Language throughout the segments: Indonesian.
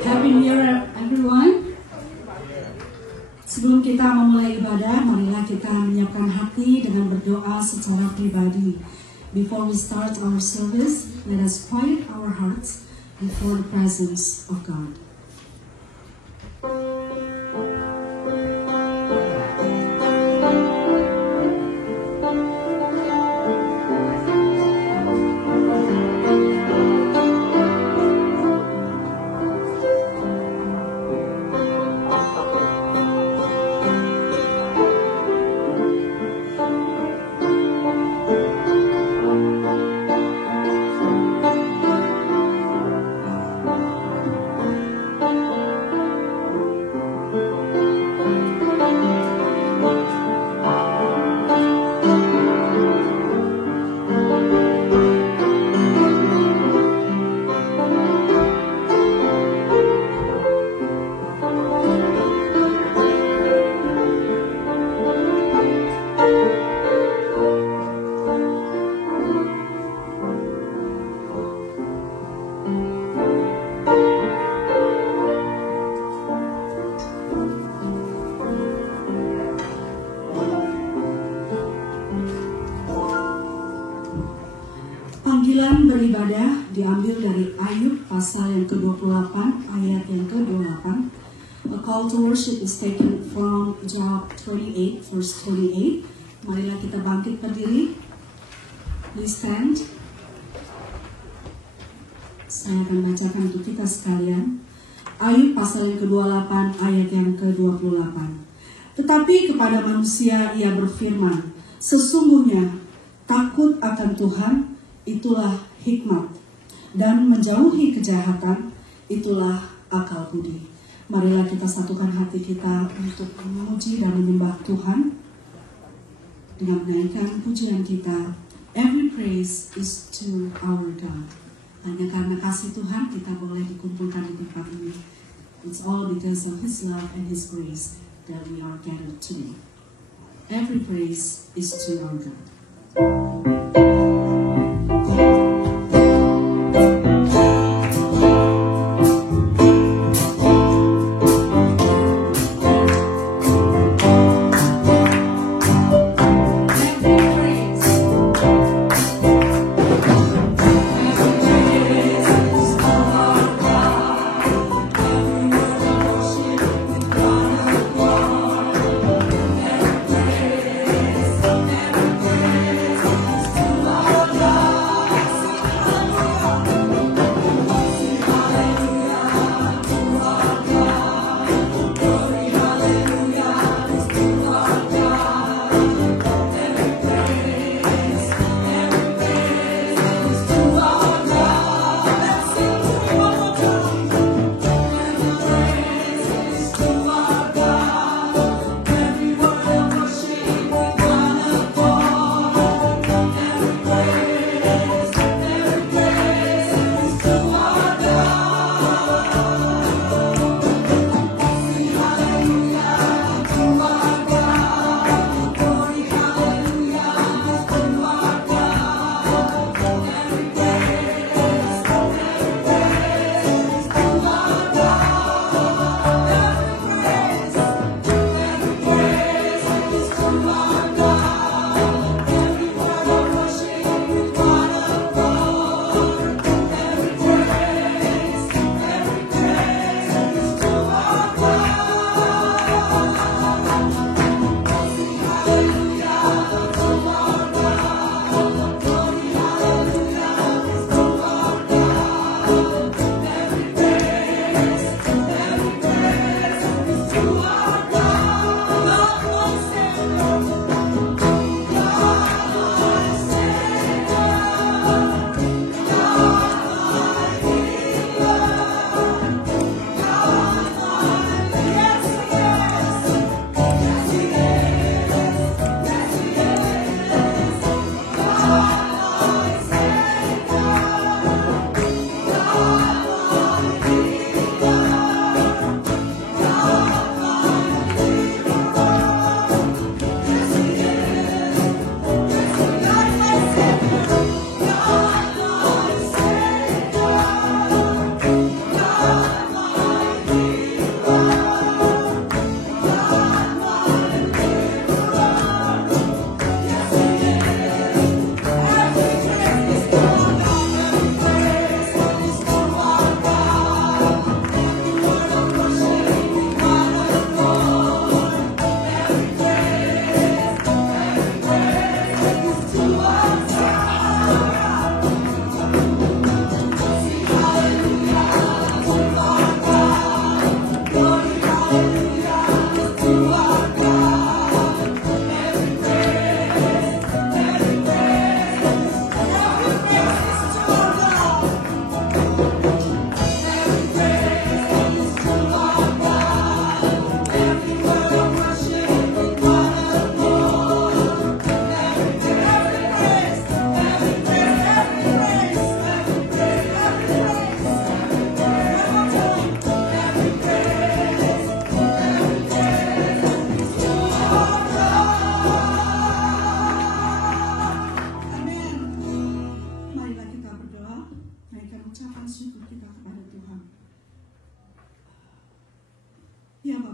Happy New Year everyone. Sebelum kita memulai ibadah, marilah kita menyiapkan hati dengan berdoa secara pribadi. Before we start our service, let us quiet our hearts before the presence of God. Panggilan beribadah diambil dari Ayub pasal yang ke-28 ayat yang ke-28. A call to worship is taken from Job 28 verse 28. Marilah kita bangkit berdiri. Please stand. Saya akan bacakan untuk kita sekalian. Ayub pasal yang ke-28 ayat yang ke-28. Tetapi kepada manusia ia berfirman, sesungguhnya takut akan Tuhan itulah hikmat, dan menjauhi kejahatan itulah akal budi. Marilah kita satukan hati kita untuk memuji dan menyembah Tuhan dengan menaikkan pujian kita. Every praise is to our God. Hanya karena kasih Tuhan kita boleh dikumpulkan di tempat ini. It's all because of His love and His grace that we are gathered today. Every praise is to our God. Every praise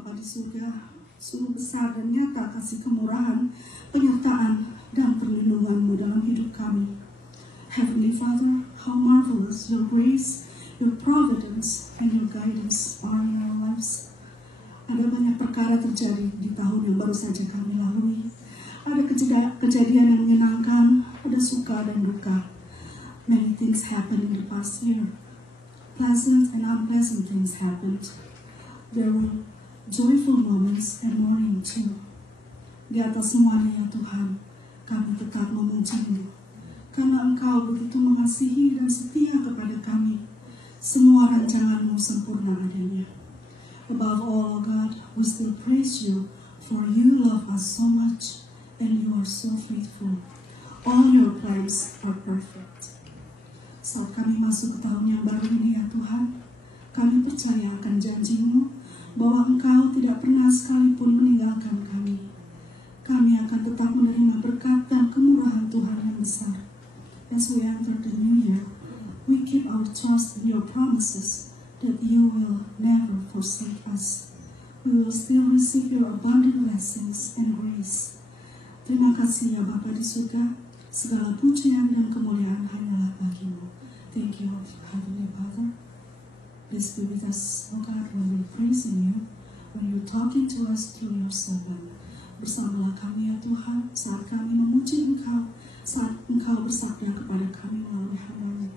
Bapa di surga, sungguh besar dan nyata kasih kemurahan, penyertaan, dan perlindungan-Mu dalam hidup kami. Heavenly Father, how marvelous your grace, your providence, and your guidance are in our lives. Ada banyak perkara terjadi di tahun yang baru saja kami lalui. Ada kejadian yang menyenangkan, ada suka dan duka. Many things happened in the past year. Pleasant and unpleasant things happened. There were joyful moments and mourning too. Di atas semuanya ya Tuhan, kami tetap memuji-Mu. Karena Engkau begitu mengasihi dan setia kepada kami. Semua rancangan-Mu sempurna adanya. Above all, God, we still praise You, for You love us so much, and You are so faithful. All Your plans are perfect. Saat kami masuk ke tahun yang baru ini ya Tuhan, kami percaya akan janji-Mu, bahwa Engkau tidak pernah sekalipun meninggalkan kami. Kami akan tetap menerima berkat dan kemurahan Tuhan yang besar. As we enter the new year, we keep our trust in Your promises, that You will never forsake us. We will still receive Your abundant blessings and grace. Terima kasih ya Bapa di surga, segala pujian dan kemuliaan hanyalah bagi-Mu. Thank You, Heavenly Father. Please be with us, oh God, when we're praising You, when You're talking to us through Your servant. Bersamalah kami ya Tuhan, saat kami memuji Engkau, saat Engkau bersabda kepada kami melalui hamba-Mu.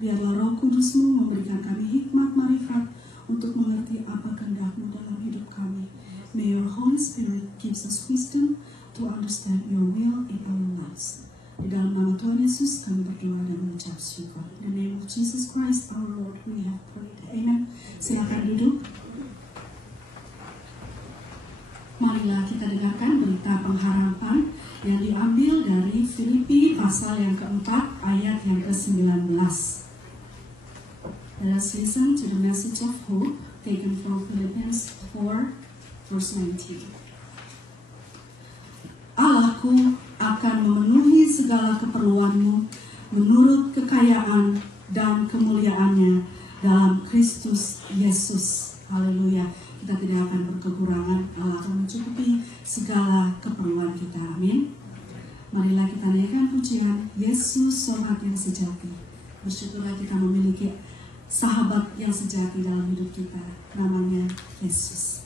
Biarlah Roh Kudus-Mu memberikan kami hikmat marifat untuk mengerti apa kehendak-Mu dalam hidup kami. May Your Holy Spirit gives us wisdom to understand Your will in our lives. Di dalam nama Tuhan Yesus kami berdoa dan mengucap syukur. In the name of Jesus Christ our Lord we have prayed. Amen. Silakan duduk. Marilah kita dengarkan berita pengharapan yang diambil dari Filipi pasal yang keempat ayat yang ke-19. Let us listen to the message of hope taken from Philippians 4 verse 19. Allahku akan memenuhi segala keperluanmu menurut kekayaan dan kemuliaannya dalam Kristus Yesus. Haleluya. Kita tidak akan berkekurangan. Allah akan mencukupi segala keperluan kita. Amin. Marilah kita naikkan pujian Yesus sobat yang sejati. Bersyukurlah kita memiliki sahabat yang sejati dalam hidup kita. Namanya Yesus.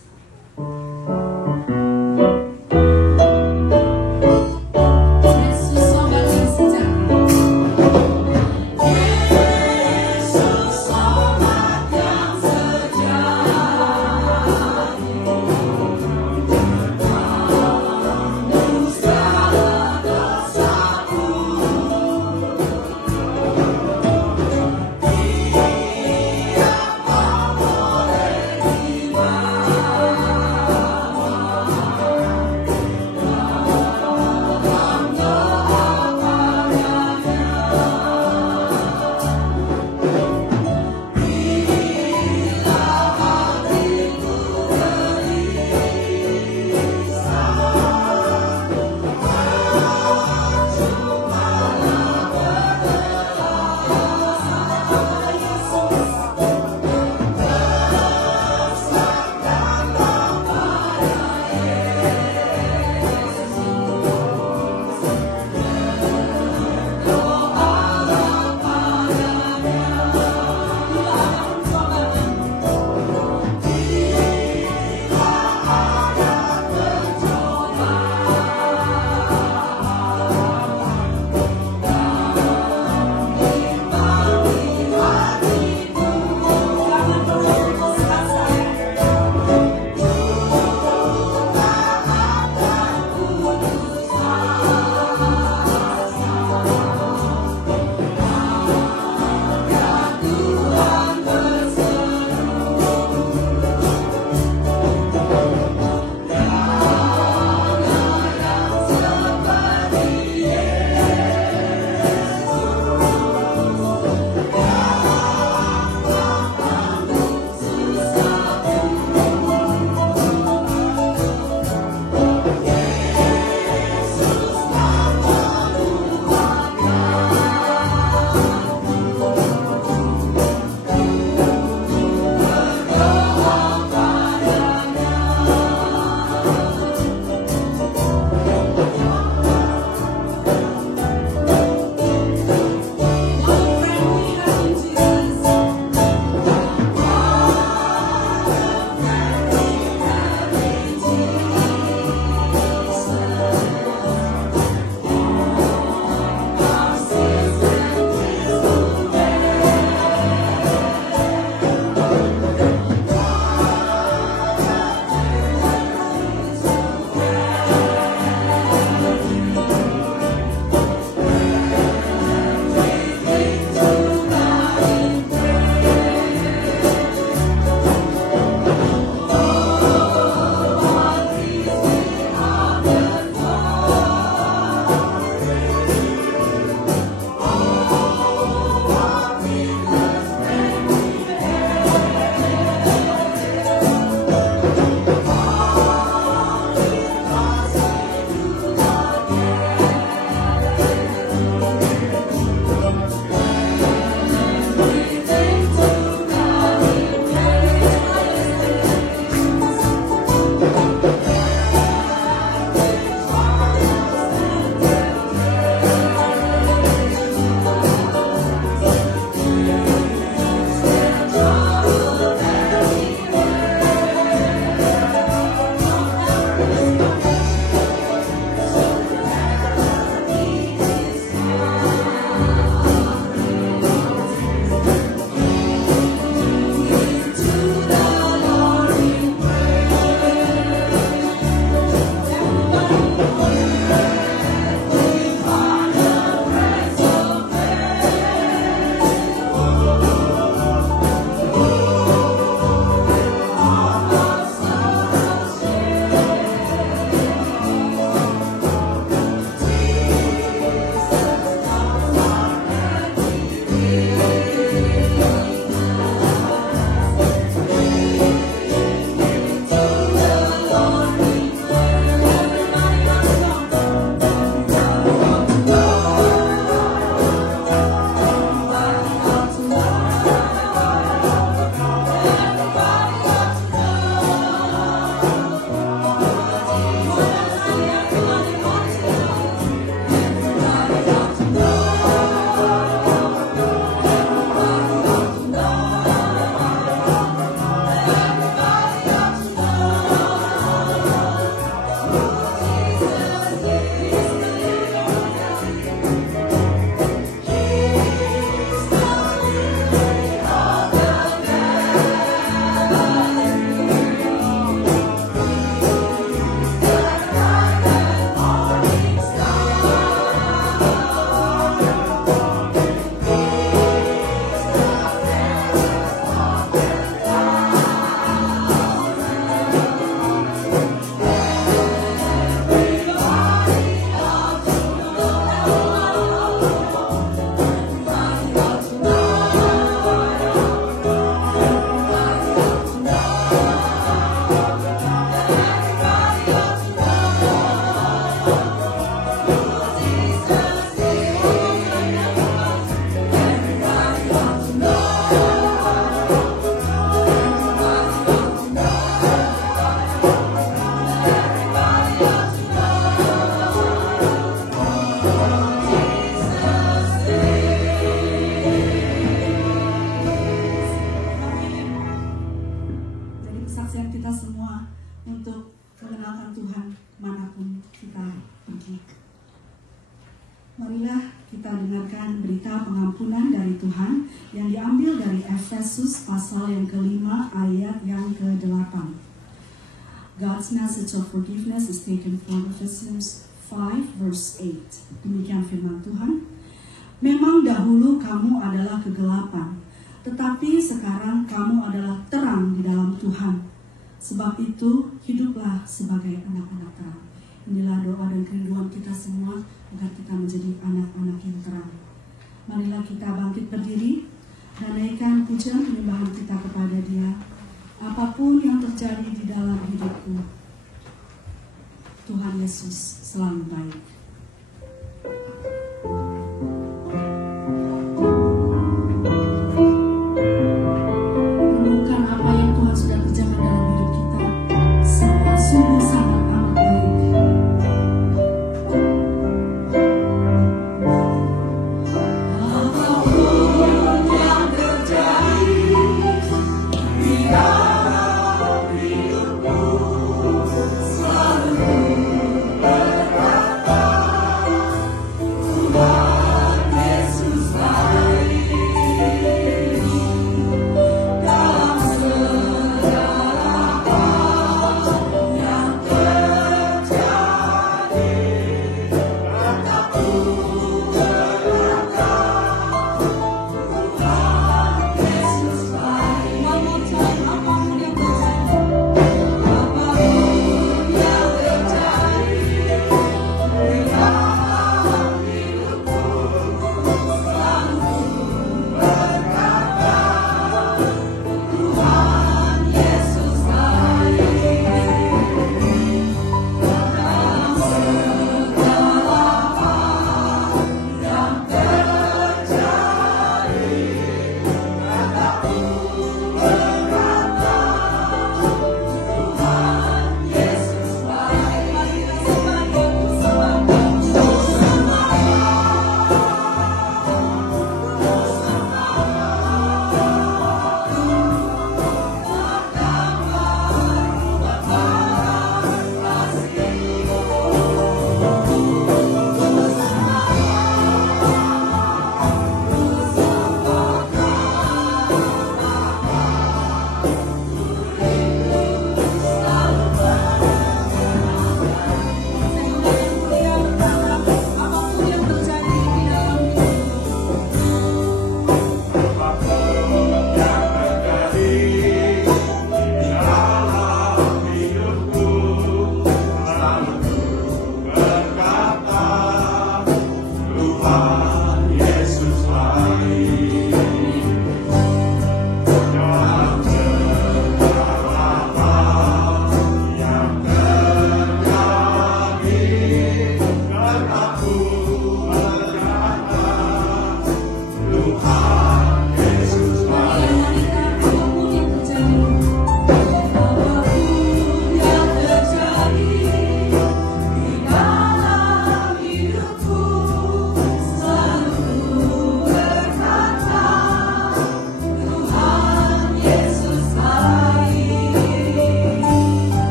kesaksian kita semua untuk mengenalkan Tuhan manapun kita pergi. Marilah kita dengarkan berita pengampunan dari Tuhan yang diambil dari Efesus pasal yang ke-5 ayat yang ke-8. God's message of forgiveness is taken from Ephesians 5 verse 8. Demikian firman Tuhan. Memang dahulu kamu adalah kegelapan, tetapi sekarang kamu adalah terang di dalam Tuhan. Sebab itu, hiduplah sebagai anak-anak terang. Inilah doa dan kerinduan kita semua agar kita menjadi anak-anak yang terang. Marilah kita bangkit berdiri dan naikkan pujian penyembahan kita kepada Dia. Apapun yang terjadi di dalam hidupku, Tuhan Yesus selalu baik. Menemukan apa yang Tuhan sudah kerjakan dalam hidup kita, semua sungguh sangat amat baik. Selalu berkata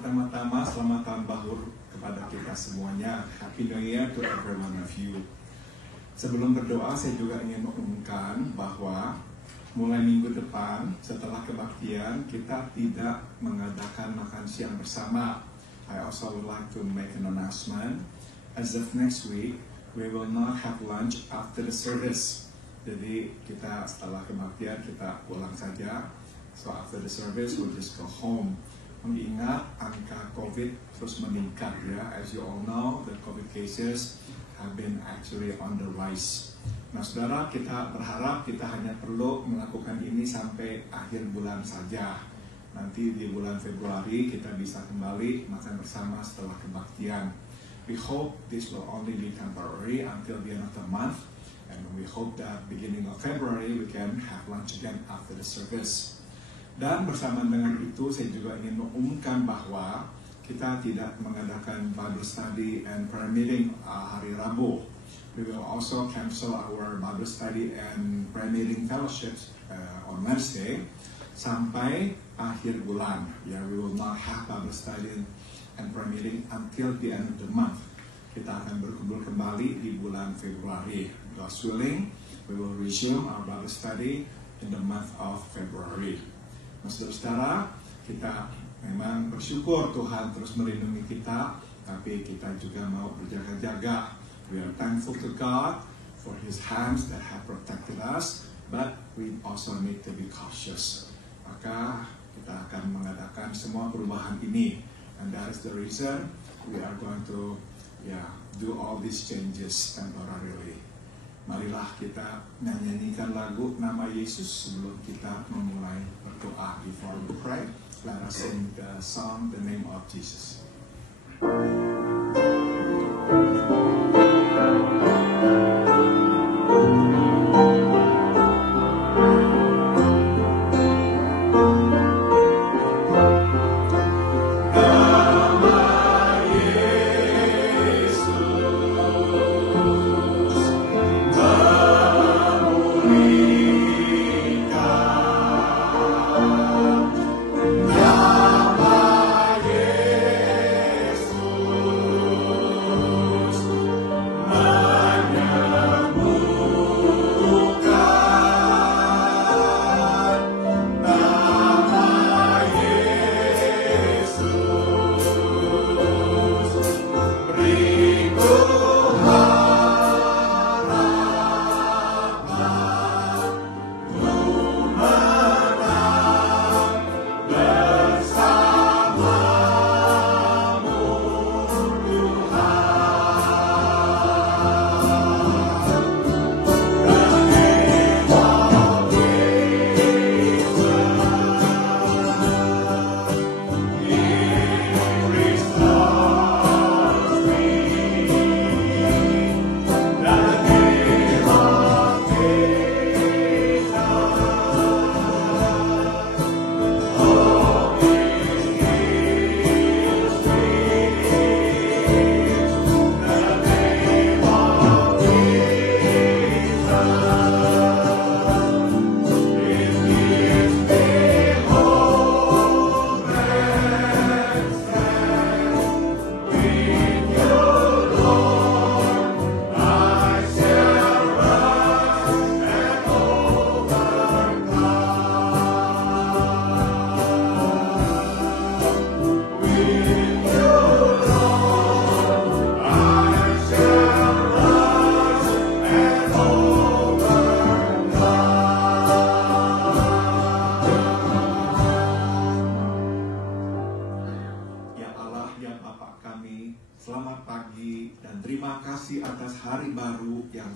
Pertama-tama selamat tahun baru kepada kita semuanya. Happy New Year to every one of you. Sebelum berdoa, saya juga ingin mengumumkan bahwa mulai minggu depan setelah kebaktian kita tidak mengadakan makan siang bersama. I also would like to make an announcement. As of next week, we will not have lunch after the service. Jadi kita setelah kebaktian kita pulang saja. So after the service we'll just go home. Mengingat angka COVID terus meningkat ya, as you all know, the COVID cases have been actually on the rise. Nah saudara, kita berharap kita hanya perlu melakukan ini sampai akhir bulan saja. Nanti di bulan Februari kita bisa kembali makan bersama setelah kebaktian. We hope this will only be temporary until the end of the month, and we hope that beginning of February we can have lunch again after the service. Dan bersamaan dengan itu, saya juga ingin mengumumkan bahwa kita tidak mengadakan Bible study and prayer meeting hari Rabu. We will also cancel our Bible study and prayer meeting fellowships on Wednesday sampai akhir bulan. Yeah, we will not have Bible study and prayer meeting until the end of the month. Kita akan berkumpul kembali di bulan Februari. God's willing, we will resume our Bible study in the month of February. Nah, saudara-saudara, kita memang bersyukur Tuhan terus melindungi kita, tapi kita juga mau berjaga-jaga. We are thankful to God for His hands that have protected us, but we also need to be cautious. Maka kita akan mengadakan semua perubahan ini, and that is the reason we are going to do all these changes temporarily. Marilah kita menyanyikan lagu Nama Yesus sebelum kita memulai berdoa. Before we pray, let us sing the song, The Name of Jesus.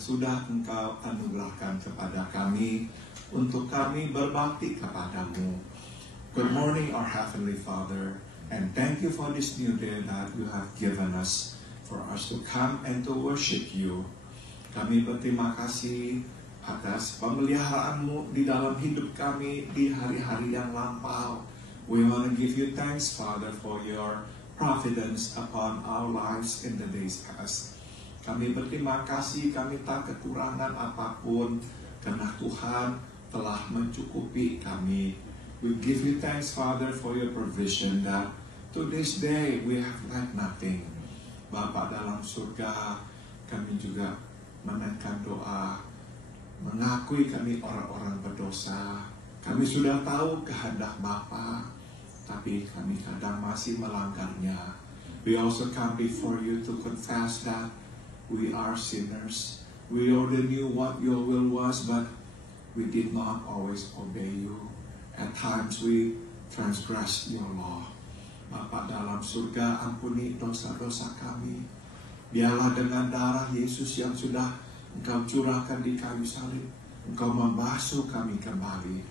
Sudah Engkau anugerahkan kepada kami untuk kami berbakti kepadamu. Good morning, our Heavenly Father, and thank you for this new day that you have given us for us to come and to worship you. Kami berterima kasih atas pemeliharaanmu di dalam hidup kami di hari-hari yang lampau. We want to give you thanks, Father, for your providence upon our lives in the days past. Kami berterima kasih, kami tak kekurangan apapun, karena Tuhan telah mencukupi kami. We give you thanks, Father, for your provision that To this day, we have lacked nothing. Bapa dalam surga, kami juga menaikkan doa, mengakui kami orang-orang berdosa. Kami sudah tahu kehendak Bapa, tapi kami kadang masih melanggarnya. We also come before you to confess that we are sinners. We already knew what your will was, but we did not always obey you. At times we transgressed your law. Bapa dalam surga, ampuni dosa-dosa kami. Biarlah dengan darah Yesus yang sudah Engkau curahkan di kayu salib, Engkau membasuh kami kembali.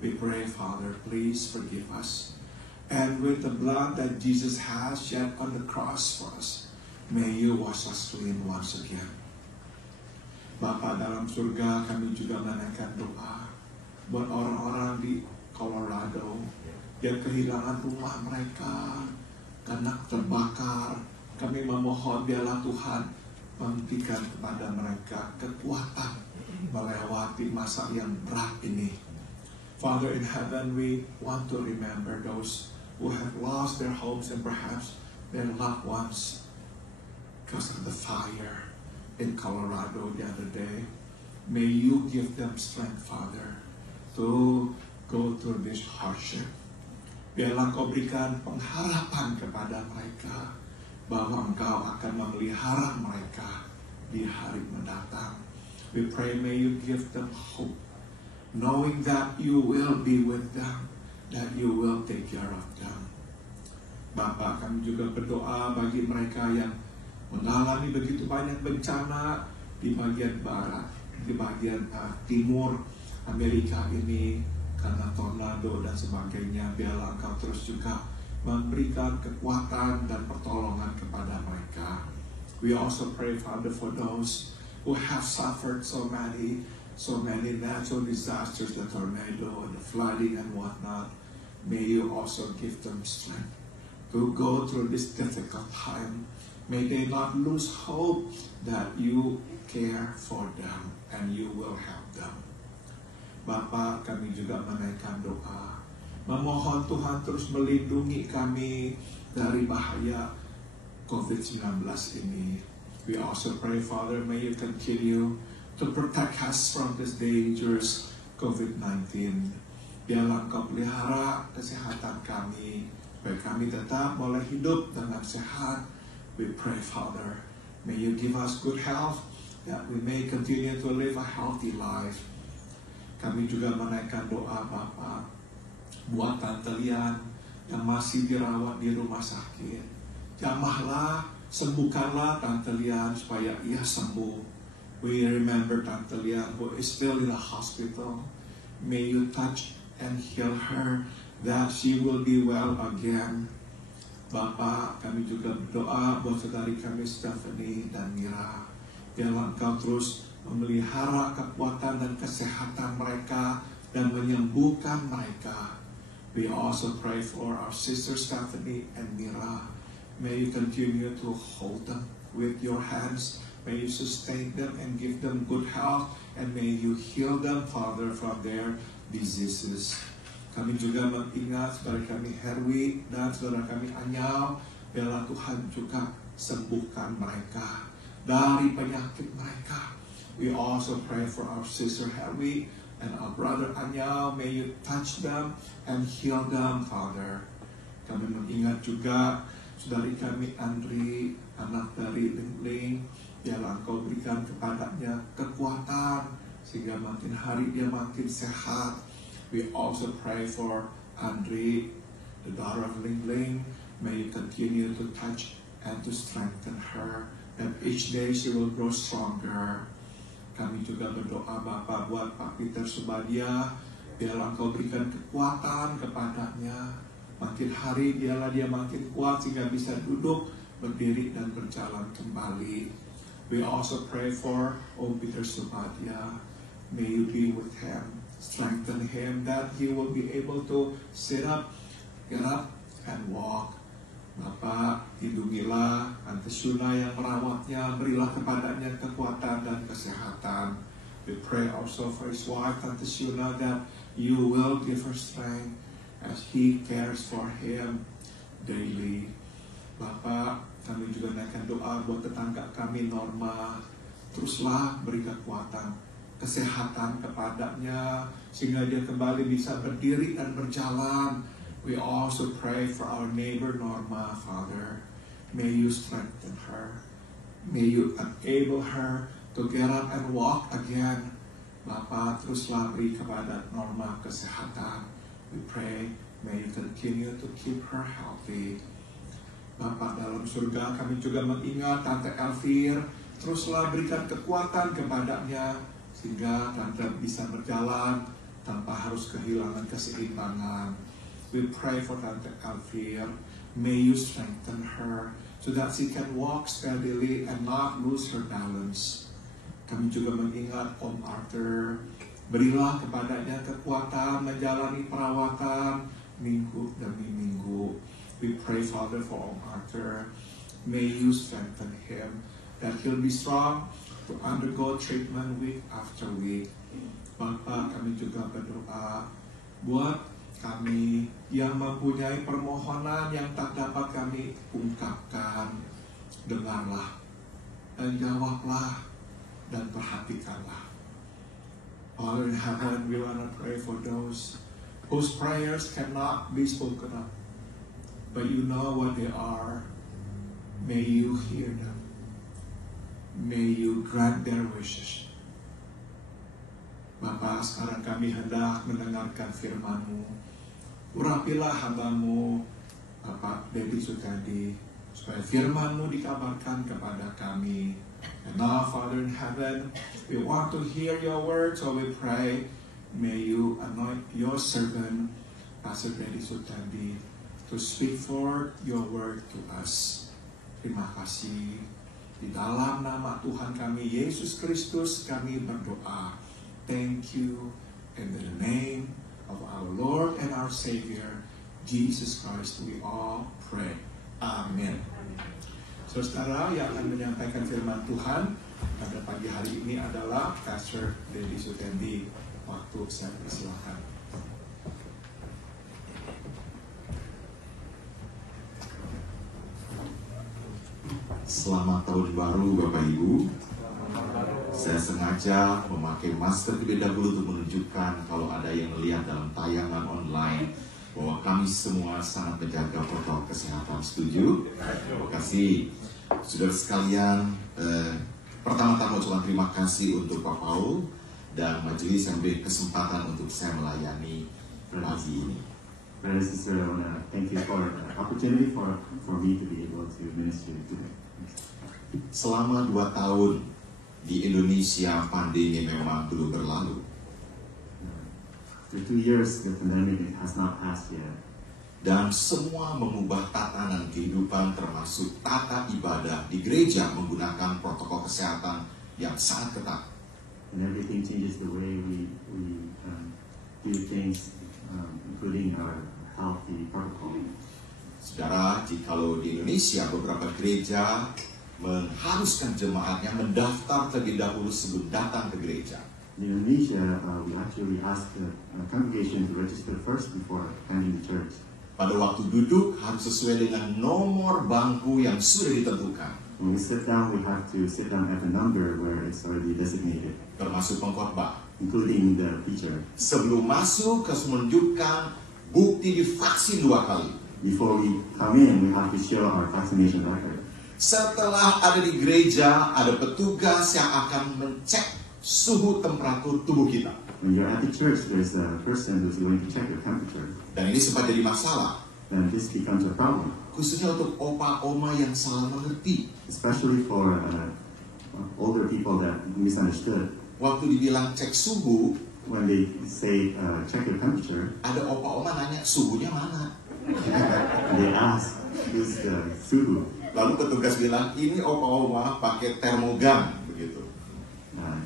We pray, Father, please forgive us. And with the blood that Jesus has shed on the cross for us, may you wash us clean once again. Bapa dalam surga, kami juga menaikkan doa buat orang-orang di Colorado yang kehilangan rumah mereka karena terbakar. Kami memohon biarlah Tuhan memberikan kepada mereka kekuatan melewati masa yang berat ini. Father in heaven, we want to remember those who have lost their homes and perhaps their loved ones because of the fire in Colorado the other day. May you give them strength, Father, to go through this hardship. Biarlah Kau berikan pengharapan kepada mereka bahwa Engkau akan memelihara mereka di hari mendatang. We pray, may you give them hope, knowing that you will be with them, that you will take care of them. Bapa, kami juga berdoa bagi mereka yang mengalami begitu banyak bencana di bagian barat, di bagian timur Amerika ini, karena tornado dan sebagainya. Biarlah Engkau terus juga memberikan kekuatan dan pertolongan kepada mereka. We also pray, Father, for those who have suffered so many natural disasters, the tornado, the flooding and whatnot. May you also give them strength to go through this difficult time. May they not lose hope that you care for them and you will help them. Bapa, kami juga menaikkan doa, memohon Tuhan terus melindungi kami dari bahaya COVID-19 ini. We also pray, Father, may you continue to protect us from this dangerous COVID-19. Biarlah Engkau pelihara kesehatan kami, supaya kami tetap boleh hidup dengan sehat. We pray, Father, may you give us good health, that we may continue to live a healthy life. Kami juga menaikkan doa, Bapa, buat Tante Lian yang masih dirawat di rumah sakit. Jamahlah, sembuhkanlah Tante Lian supaya ia sembuh. We remember Tante Lian who is still in the hospital. May you touch and heal her, that she will be well again. Bapa, kami juga berdoa buat saudari kami Stephanie dan Mira. Biarlah Engkau terus memelihara kekuatan dan kesehatan mereka dan menyembuhkan mereka. We also pray for our sister Stephanie and Mira. May you continue to hold them with your hands. May you sustain them and give them good health. And may you heal them, Father, from their diseases. Kami juga mengingat saudara kami Herwi dan saudara kami Anyal. Biarlah Tuhan juga sembuhkan mereka dari penyakit mereka. We also pray for our sister Herwi and our brother Anyal. May you touch them and heal them, Father. Kami mengingat juga saudari kami Andri, anak dari Ling. Biarlah Engkau berikan kepadanya kekuatan sehingga makin hari dia makin sehat. We also pray for Andri, the daughter of Ling. May you continue to touch and to strengthen her, that each day she will grow stronger. Kami juga berdoa Bapa buat Pak Peter Subadia. Biarlah Engkau berikan kekuatan kepadanya. Makin hari biarlah dia makin kuat sehingga bisa duduk, berdiri dan berjalan kembali. We also pray for Peter Subadia. May you be with him, strengthen him, that he will be able to sit up, get up, and walk. Bapak, lindungilah Tante Shuna yang merawatnya, berilah kepadanya kekuatan dan kesehatan. We pray also for his wife, Tante Shuna, that you will give her strength as he cares for him. daily. Bapak, kami juga naikkan doa buat tetangga kami Norma. Teruslah beri kekuatan, kesehatan kepadanya, sehingga dia kembali bisa berdiri dan berjalan. We also pray for our neighbor Norma, Father. May you strengthen her. May you enable her to get up and walk again. Bapak, teruslah beri kepada Norma kesehatan. We pray, may you continue to keep her healthy. Bapak dalam surga, kami juga mengingat Tante Elvir. Teruslah berikan kekuatan kepadanya, sehingga Tante bisa berjalan tanpa harus kehilangan keseimbangan. We pray for Tante Elvir. May you strengthen her, so that she can walk steadily and not lose her balance. Kami juga mengingat Om Arthur. Berilah kepadanya kekuatan menjalani perawatan minggu demi minggu. We pray, Father, for Om Arthur. May you strengthen him, that he'll be strong to undergo treatment week after week. Bapak, kami juga berdoa buat kami yang mempunyai permohonan yang tak dapat kami ungkapkan. Dengarlah dan jawablah dan perhatikanlah. Father in heaven, we want to pray for those whose prayers cannot be spoken of, but you know what they are. May you hear them. May you grant their wishes. Bapa, sekarang kami hendak mendengarkan firman-Mu. Urapilah hamba-Mu, Bapak Dedi Sukadi, supaya firman-Mu dikabarkan kepada kami. And now, Father in heaven, we want to hear your word, so we pray, may you anoint your servant, Pastor Dedi Sukadi, to speak forth your word to us. Terima kasih. Di dalam nama Tuhan kami, Yesus Kristus, kami berdoa. Thank you. In the name of our Lord and our Savior, Jesus Christ, we all pray. Amin. Saudara yang akan menyampaikan firman Tuhan pada pagi hari ini adalah Pastor Dedi Sutendi. Waktu saya persilakan. Selamat Tahun Baru Bapak Ibu. Saya sengaja memakai masker terlebih dahulu untuk menunjukkan kalau ada yang melihat dalam tayangan online bahwa kami semua sangat menjaga protokol kesehatan. Setuju? Terima kasih. Saudara sekalian, pertama-tama ucapan terima kasih untuk Pak Paul dan majelis yang beri kesempatan untuk saya melayani pagi ini. Brother and sister, I want to thank you for the opportunity for me to be able to minister today. Selama 2 tahun di Indonesia pandemi memang belum berlalu. After 2 years, the pandemic has not passed yet. Dan semua mengubah tatanan kehidupan termasuk tata ibadah di gereja menggunakan protokol kesehatan yang sangat ketat. And everything changes the way we do things, including our healthy protocol. Saudara, jikalau di Indonesia beberapa gereja mengharuskan jemaatnya mendaftar terlebih dahulu sebelum datang ke gereja. In Indonesia, we actually ask the congregation to register first before attending the church. Pada waktu duduk harus sesuai dengan nomor bangku yang sudah ditentukan. When we sit down, we have to sit down at the number where it's already designated, Termasuk pengkhotbah. including the preacher. Sebelum masuk harus menunjukkan bukti divaksin 2 kali. Before we come in, we have to show our vaccination record. Setelah ada di gereja, ada petugas yang akan mencek suhu temperatur tubuh kita. When you're at the church, there's a person who's going to check your temperature. Dan ini sempat jadi masalah, Then this becomes a problem, khususnya untuk opa-oma yang salah mengerti. especially for older people that misunderstood. Waktu dibilang cek suhu, When they say, check your temperature, ada opa-oma nanya suhunya mana. they ask, who's the suhu? Lalu petugas bilang, ini opa-oma pakai termogan, begitu.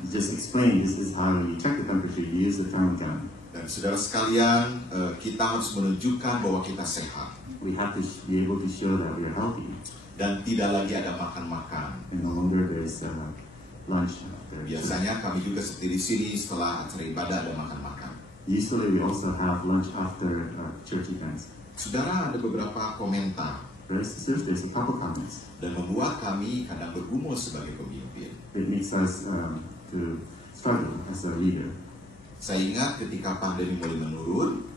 Just explain, this is how you check the temperature, you use the thermogun. Dan saudara sekalian, kita harus menunjukkan bahwa kita sehat. We have to be able to show that we are healthy, Dan tidak lagi ada makan-makan. and no longer there's lunch after church. Biasanya kami juga seperti di sini setelah acara ibadah ada makan-makan. Usually we also have lunch after church events. Saudara, ada beberapa komentar Brothers and sisters, there's a couple comments. dan membuat kami kadang bergumul sebagai pemimpin. It makes us to struggle as a leader. Saya ingat ketika pandemi mulai menurun,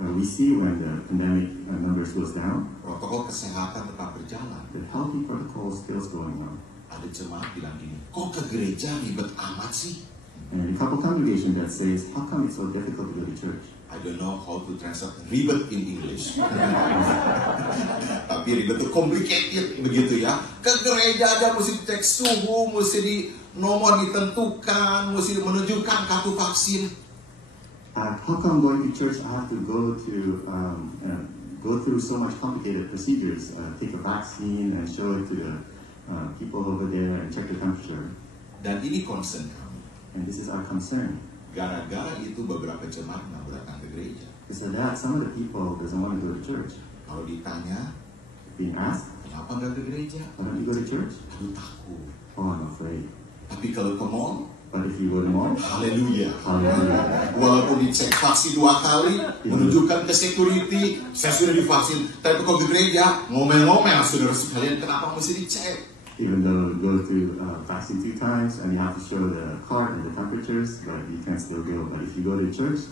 We see when the pandemic numbers goes down, protokol kesehatan tetap berjalan. the healthy protocol is still going on. Ada jemaat bilang gini, kok ke gereja ribet amat sih? And a couple congregation that says, how come it's so difficult to go to church? I don't know how to translate ribet in English. Tapi ribet itu complicated begitu ya. Ke gereja aja mesti cek suhu, mesti di nomor ditentukan, mesti menunjukkan kartu vaksin. How come going to church I have to go through so much complicated procedures, take a vaccine and show it to the people over there and check the temperature? Dan ini concern kami. And this is our concern. Gara-gara itu beberapa jemaat nggak datang ke gereja. Because of that, some of the people doesn't want to go to church. Kalau ditanya, Being asked, kenapa nggak ke gereja? why don't you go to church? Aduh takut. Oh, I'm afraid. Tapi kalau ke mall, But if you go to mall, haleluya. hallelujah. Walaupun dicek vaksin 2 kali, menunjukkan ke security, saya sudah divaksin. Tapi kalau ke gereja, ngomel-ngomel saudara sekalian, kenapa mesti dicek? Even though you go to vaccine 2 times and you have to show the card and the temperatures, but you can still go. But if you go to church,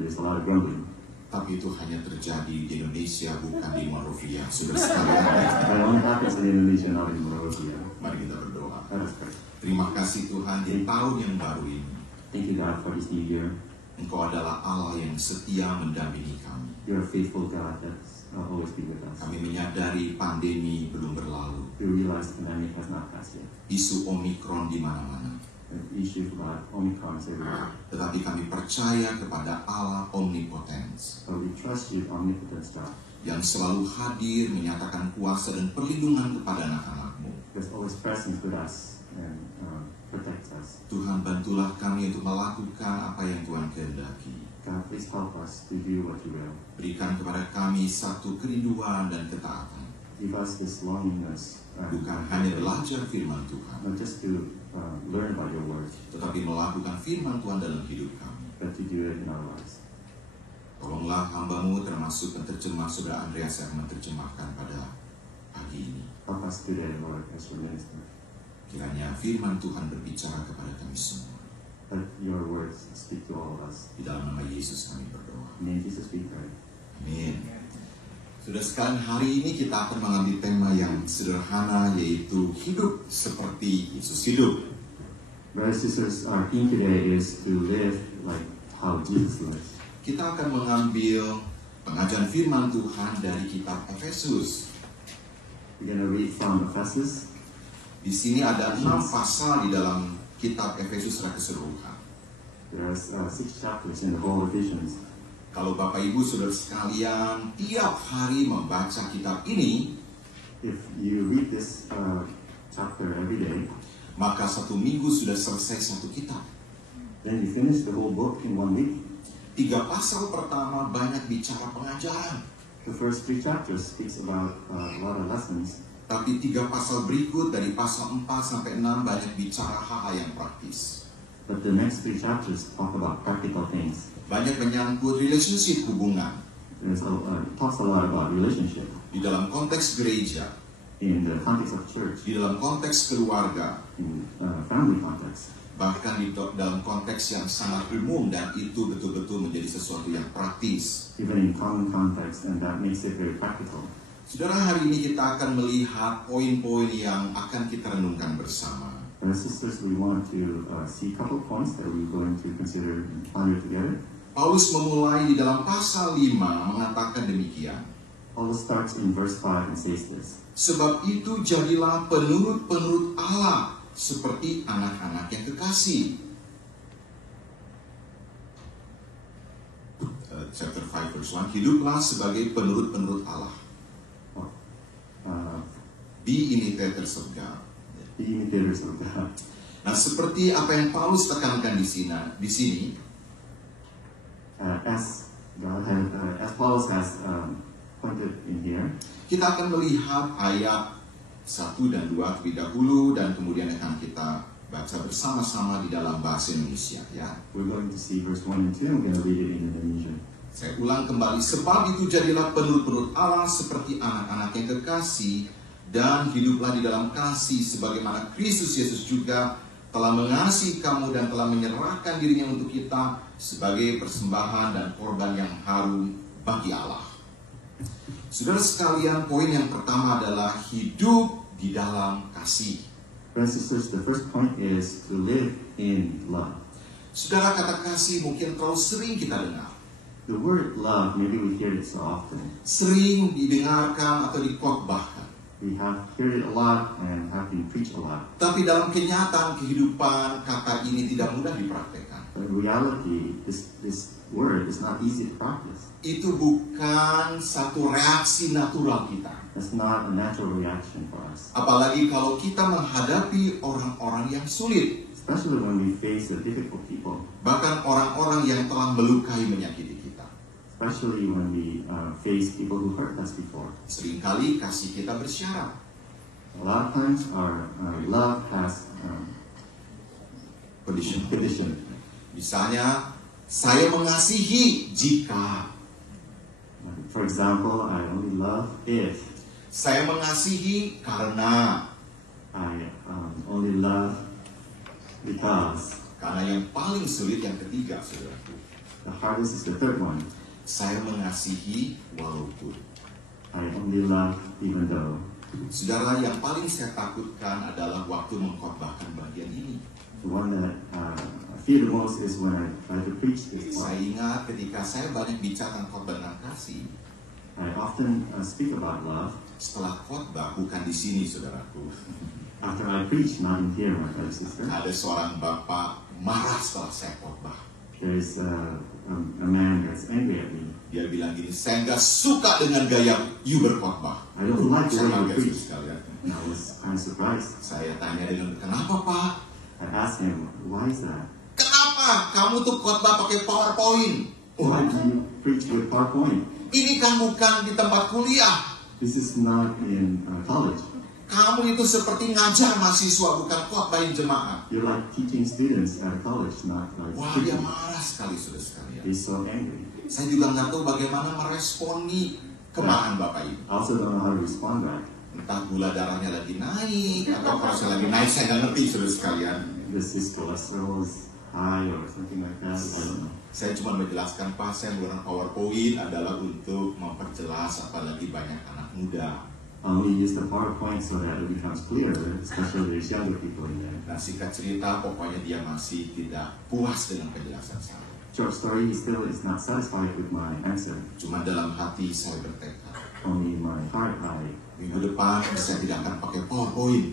there's a lot of grumbling. Tapi itu hanya terjadi di Indonesia, bukan di Monrovia, saudara sekalian. That only happens in Indonesia, not in Monrovia. Mari kita berdoa. Let us pray. Terima kasih Tuhan di tahun yang baru ini. Thank you, God, for this new year. Engkau adalah Allah yang setia mendampingi kami. You're a faithful God that's always been with us. Kami menyadari pandemi belum berlalu. We realize the pandemic has not passed yet. Isu Omikron di mana-mana. The issue about Omicron is everywhere. Tetapi kami percaya kepada Allah Omnipotens But we trust you, omnipotence God. yang selalu hadir menyatakan kuasa dan perlindungan kepada anak-anak-Mu. That's always present with us and protects us. Tuhan, bantulah kami untuk melakukan apa yang Tuhan kehendaki. God, please help us to do what you will. Berikan kepada kami satu kerinduan dan ketaatan. Give us this longingness, Bukan hanya belajar firman Tuhan, not just to learn about your word, tetapi melakukan firman Tuhan dalam hidup kami. but to do it in our lives. Tolonglah hamba-Mu termasuk penterjemah Saudara Andreas yang menerjemahkan pada pagi ini. Help us today, Lord, as your minister. Kiranya firman Tuhan berbicara kepada kami semua. Let your words speak to all of us. Di dalam nama Yesus kami berdoa. In the name of Jesus we pray. Amin. Sudah sekalian, hari ini kita akan mengambil tema yang sederhana, yaitu hidup seperti Yesus hidup. Brothers and sisters, our theme today is to live like how Jesus lives. Kita akan mengambil pengajaran firman Tuhan dari kitab Efesus. We're going to read from Ephesus. Di sini ada 6 pasal di dalam kitab Efesus secara keseluruhan. There are 6 chapters in the whole Ephesians. Kalau Bapak Ibu Saudara sekalian tiap hari membaca kitab ini, If you read this chapter every day, maka 1 minggu sudah selesai 1 kitab. then you finish the whole book in 1 week. 3 pasal pertama banyak bicara pengajaran. The first 3 chapters speaks about a lot of lessons. Tapi 3 pasal berikut dari pasal 4 sampai 6 banyak bicara hal-hal yang praktis. But the next 3 chapters talk about practical things. Banyak menyangkut relationship hubungan Talks a lot about relationship di dalam konteks gereja, in the context of church, di dalam konteks keluarga, in family context, bahkan di dalam konteks yang sangat umum, dan itu betul-betul menjadi sesuatu yang praktis. even in common context, and that makes it very practical. Saudara, hari ini kita akan melihat poin-poin yang akan kita renungkan bersama. Brothers and sisters, we want to see a couple points that we're going to consider and ponder together. Paulus memulai di dalam pasal 5 mengatakan demikian. Paul starts in verse 5 and says this. Sebab itu jadilah penurut-penurut Allah seperti anak-anak yang kekasih. Chapter 5 verse 1. Hiduplah sebagai penurut-penurut Allah. Be imitators of God. Be imitators of God. Nah, seperti apa yang Paulus tekankan di sini, As Paul has pointed in here, kita akan melihat ayat 1 dan 2 terlebih dahulu, dan kemudian akan kita baca bersama-sama di dalam bahasa Indonesia, ya. we're going to see verse 1 and 2, and we're going to read it in Indonesian. Saya ulang kembali, sebab itu jadilah penurut-penurut Allah seperti anak-anak yang kekasih, dan hiduplah di dalam kasih sebagaimana Kristus Yesus juga telah mengasihi kamu dan telah menyerahkan dirinya untuk kita sebagai persembahan dan korban yang harum bagi Allah. Saudara sekalian, poin yang pertama adalah hidup di dalam kasih. Brothers and sisters, the first point is to live in love. Saudara, kata kasih mungkin terlalu sering kita dengar. The word love, maybe we hear it so often. Sering didengarkan atau dikhotbahkan. We have heard it a lot and have been preached a lot. Tapi dalam kenyataan kehidupan, kata ini tidak mudah dipraktekkan. But in reality, this word is not easy to practice. Itu bukan satu reaksi natural kita. That's not a natural reaction for us. Apalagi kalau kita menghadapi orang-orang yang sulit. Especially when we face the difficult people. Bahkan orang-orang yang telah melukai, menyakiti kita. Especially when we face people who hurt us before. Seringkali kasih kita bersyarat. A lot of times our love has condition. Misalnya, saya mengasihi jika. For example, I only love if. Saya mengasihi karena. I only love because. Karena yang paling sulit yang ketiga, saudaraku. The hardest is the third one. Saya mengasihi walaupun. I only love even though. Saudara, yang paling saya takutkan adalah waktu mengkhotbahkan bagian ini. The one that I fear the most is when I try to preach this Saya part. ingat ketika saya banyak bicara tentang khotbah dan kasih. I often speak about love. Setelah khotbah, bukan di sini, saudaraku. After I preach, not in here, my brother and sister. Ada seorang bapak marah setelah saya khotbah. There's a man that's angry at me. Dia bilang gini, saya nggak suka dengan gaya you berkhotbah. I don't like the Saya way you kaget preach. sekalian. And I was kind of surprised. Saya tanya dengan, kenapa Pak? I asked him, why is that? Kenapa kamu tuh khotbah pakai PowerPoint? Why do you preach with PowerPoint? Ini kan bukan di tempat kuliah. This is not in college. Kamu itu seperti ngajar mahasiswa, bukan khotbahin jemaat. You're like teaching students at college, not like Wah, dia preaching. marah sekali, saudara sekalian. He's so angry. Saya juga nggak tahu bagaimana meresponi kemarahan bapak ini. I also don't know how to respond back. Entah gula darahnya lagi naik, atau kolesterol lagi naik, saya nggak ngerti, saudara sekalian. This his cholesterol is high or something like that. I don't know. Saya cuma menjelaskan, Pak, saya menggunakan PowerPoint adalah untuk memperjelas, apalagi banyak anak muda. I only use the PowerPoint so that it becomes clear, especially there's younger people in there. Nah, singkat cerita, pokoknya dia masih tidak puas dengan penjelasan saya. Short story, he still is not satisfied with my answer. Cuma dalam hati saya bertekad, Only in my heart, minggu depan saya tidak akan pakai PowerPoint.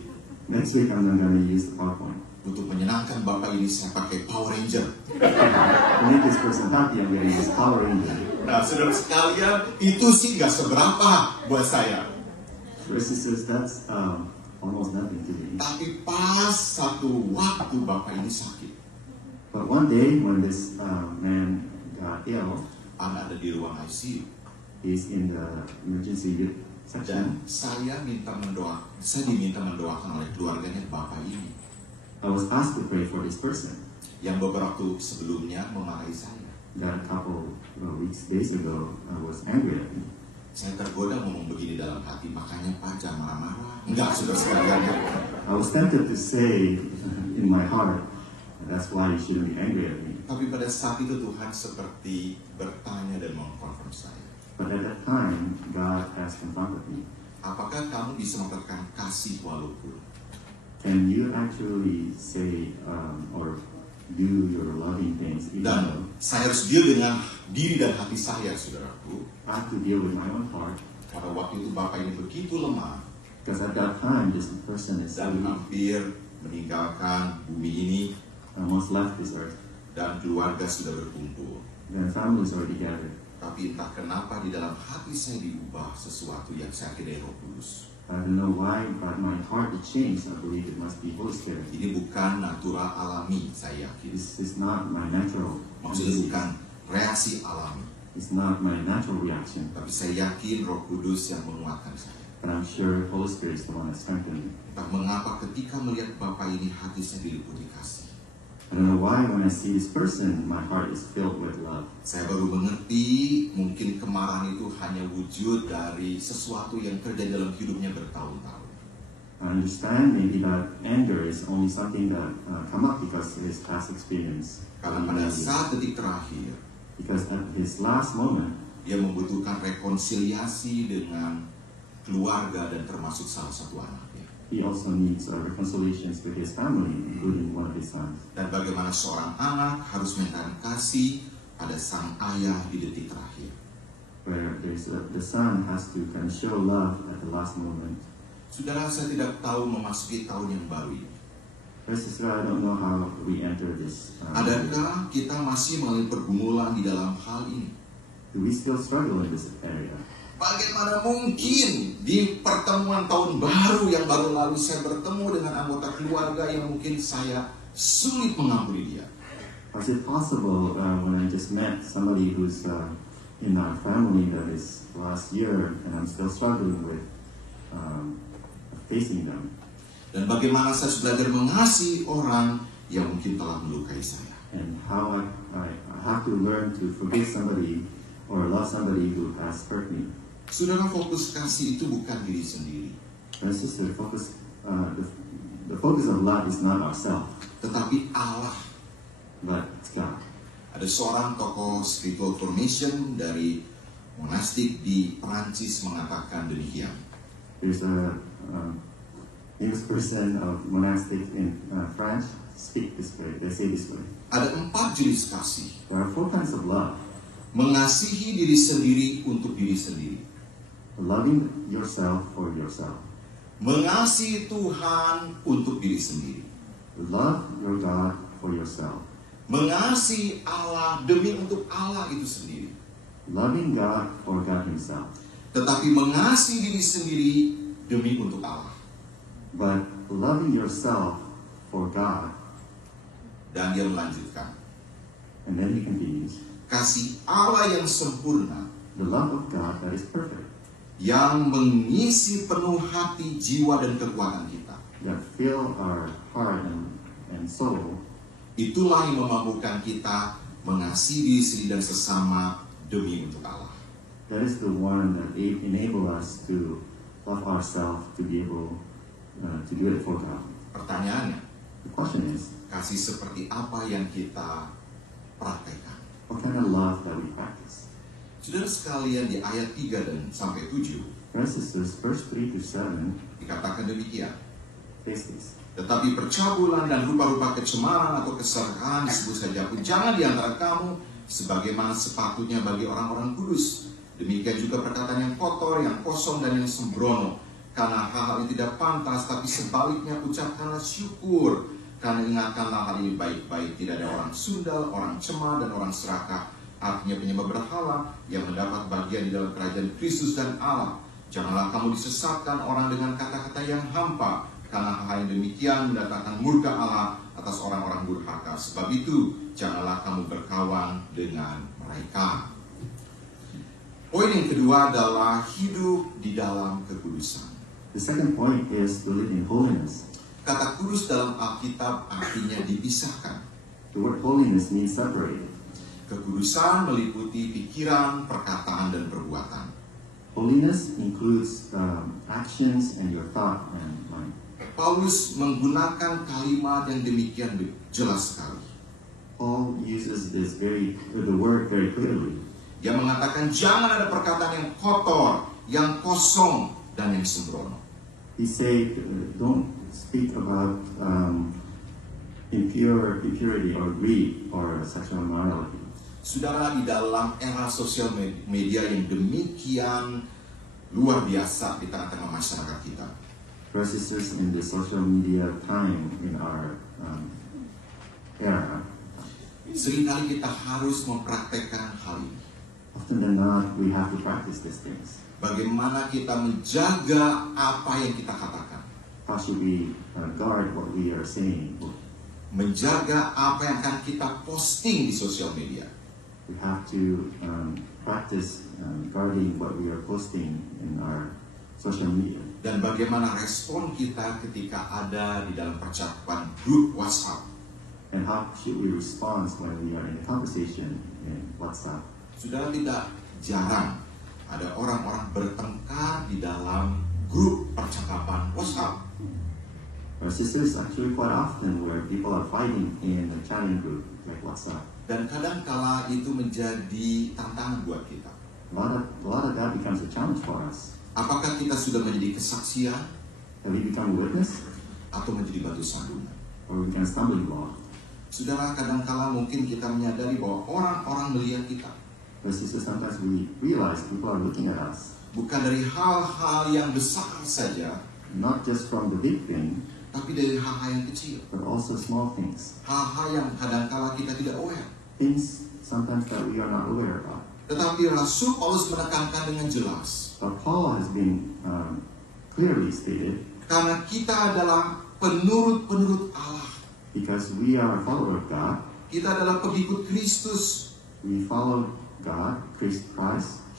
next week I'm not going to use the PowerPoint. Untuk menyenangkan bapak ini, saya pakai Power Ranger. To make this person happy, I'm going to use Power Ranger. Nah, saudara sekalian, itu sih nggak seberapa buat saya. Brothers and sisters, that's almost nothing to me. Tapi pas satu waktu bapak ini sakit, But one day when this man got ill, ada di ruang ICU, he's in the emergency unit section. dan saya diminta mendoakan oleh keluarganya bapak ini, I was asked to pray for this person. yang beberapa waktu sebelumnya memarahi saya. That a couple days ago, was angry at me. Saya tergoda ngomong begini dalam hati, makanya Pak jangan marah-marah. Enggak, saudara sekalian. I was tempted to say in my heart, that's why you shouldn't be angry at me. Tapi pada saat itu Tuhan seperti bertanya dan mengkonfirm saya. But at that time, God has confronted me. Apakah kamu bisa mengatakan kasih walaupun? Can you actually say or do your loving things even though Dan saya harus deal dengan diri dan hati saya, saudaraku. I have to deal with my own heart? Pada waktu itu bapak ini begitu lemah Because at that time, this person is dan hampir meninggalkan bumi ini, almost left this earth. dan keluarga sudah berkumpul. Their families are together. Tapi entah kenapa di dalam hati saya diubah sesuatu yang saya yakin dari Roh Kudus. I don't know why, but my heart it changed. I believe it must be Holy Spirit. Ini bukan natural alami, saya yakin. This is not my natural. Maksudnya bukan reaksi alami. It's not my natural reaction. Tapi saya yakin Roh Kudus yang menguatkan saya. But I'm sure Holy Spirit is the one that strengthened me. Entah mengapa ketika melihat Bapak ini hati saya diliputi kasih. I I don't know why when I see this person, my heart is filled with love. Saya baru mengerti mungkin kemarahan itu hanya wujud dari sesuatu yang terjadi dalam hidupnya bertahun-tahun. I understand maybe that anger is only something that come up because of his past experience. Karena pada saat detik terakhir, Because at his last moment, dia membutuhkan rekonsiliasi dengan keluarga dan termasuk salah satu anaknya. he also needs reconciliations with his family, including one of his sons. Dan bagaimana seorang anak harus menyatakan kasih pada sang ayah di detik terakhir. Where the son has to kind of show love at the last moment. Saudara, saya tidak tahu memasuki tahun yang baru ini. Sister, I don't know how we enter this. Adakah kita masih mengalami pergumulan di dalam hal ini? Do we still struggle in this area? Bagaimana mungkin di pertemuan tahun baru yang baru lalu saya bertemu dengan anggota keluarga yang mungkin saya sulit mengampuni dia? Is it possible when I just met somebody who's in our family that is last year and I'm still struggling with facing them? Dan bagaimana saya belajar mengasihi orang yang mungkin telah melukai saya? And how I have to learn to forgive somebody or love somebody who has hurt me. Saudara, fokus kasih itu bukan diri sendiri, My sister, the focus of love is not ourselves, tetapi Allah. but it's God. Ada seorang tokoh spiritual formation dari monastik di Perancis mengatakan demikian. There's a famous person of monastic in France speak this way. They say this way. Ada 4 jenis kasih. There are 4 kinds of love. Mengasihi diri sendiri untuk diri sendiri. Loving yourself for yourself. Mengasihi Tuhan untuk diri sendiri. Love your God for yourself. Mengasihi Allah demi untuk Allah itu sendiri. Loving God for God himself. Tetapi mengasihi diri sendiri demi untuk Allah. But loving yourself for God, Dan dia melanjutkan, and then he continues, kasih Allah yang sempurna, the love of God that is perfect, yang mengisi penuh hati, jiwa, dan kekuatan kita. that fill our heart and soul, Itulah yang memampukan kita mengasihi diri sendiri dan sesama demi untuk Allah. that is the one that enable us to love ourselves, to be able to do it for God. Pertanyaannya, The question is, kasih seperti apa yang kita praktekkan? what kind of love that we practice? Saudara sekalian, di ayat 3 dan sampai 7 Brothers and sisters, verse 3 to 7, dikatakan demikian. face this. Tetapi percabulan dan rupa-rupa kecemaran atau keserakahan disebut saja pun jangan di antara kamu sebagaimana sepatutnya bagi orang-orang kudus. Demikian juga perkataan yang kotor, yang kosong, dan yang sembrono. Karena hal-hal yang tidak pantas, tapi sebaliknya ucapkanlah syukur. Karena ingatkanlah hal ini baik-baik. Tidak ada orang sundal, orang cemar, dan orang serakah. Artinya penyembah berhala yang mendapat bagian di dalam kerajaan Kristus dan Allah. Janganlah kamu disesatkan orang dengan kata-kata yang hampa. Karena hal yang demikian mendatangkan murka Allah atas orang-orang durhaka. Sebab itu, janganlah kamu berkawan dengan mereka. Poin yang kedua adalah hidup di dalam kekudusan. The second point is to live in holiness. Kata kudus dalam Alkitab artinya dipisahkan. The word holiness means separated. Kekudusan meliputi pikiran, perkataan, dan perbuatan. Holiness includes actions and your thought and mind. Paulus menggunakan kalimat yang demikian jelas sekali. Paul uses the word very clearly. Dia mengatakan jangan ada perkataan yang kotor, yang kosong, dan yang sembrono. He said, don't speak about impurity or greed or sexual immorality. Saudara, di dalam era sosial media yang demikian luar biasa di tengah-tengah masyarakat kita, Brothers and sisters, in the social media time in our era, seringkali kita harus mempraktekkan hal ini. often than not, we have to practice these things. Bagaimana kita menjaga apa yang kita katakan, How should we guard what we are saying? menjaga apa yang akan kita posting di sosial media. We have to practice guarding what we are posting in our social media. Dan bagaimana respon kita ketika ada di dalam percakapan grup WhatsApp. And how should we respond when we are in a conversation in WhatsApp? Saudara, tidak jarang ada orang-orang bertengkar di dalam grup percakapan WhatsApp. Our sisters, actually quite often where people are fighting in a chatting group like WhatsApp. Dan kadang-kala itu menjadi tantangan buat kita. A lot of that becomes a challenge for us. Apakah kita sudah menjadi kesaksian Have we become a witness atau menjadi batu sandungan? or we become a stumbling block? Saudara, kadang-kala mungkin kita menyadari bahwa orang-orang melihat kita But sisters, sometimes we realize people are looking at us, bukan dari hal-hal yang besar saja, not just from the big thing, tapi dari hal-hal yang kecil. but also small things. Hal-hal yang kadang-kala kita tidak aware. Things sometimes that we are not aware of. Tetapi Rasul Paulus menekankan dengan jelas, But Paul has been clearly stated, karena kita adalah penurut-penurut Allah. because we are a follower of God, Kita adalah pengikut Kristus. we follow God, Christ.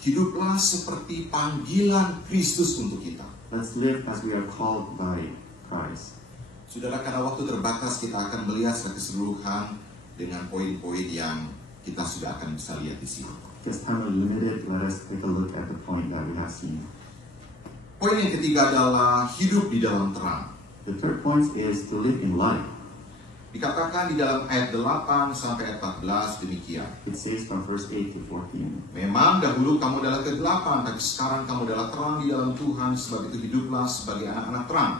Hiduplah seperti panggilan Kristus untuk kita. Let's live as we are called by Christ. Saudara, karena waktu terbatas, kita akan melihat secara keseluruhan dengan poin-poin yang kita sudah akan bisa lihat di sini. Just time is limited, let us take a look at the point that we have seen. Poin yang ketiga adalah hidup di dalam terang. The third point is to live in light. Dikatakan di dalam ayat 8 sampai ayat 14 demikian. It says from verse 8 to 14. Memang dahulu kamu adalah kegelapan, tapi sekarang kamu adalah terang di dalam Tuhan, sebab itu hiduplah sebagai anak-anak terang.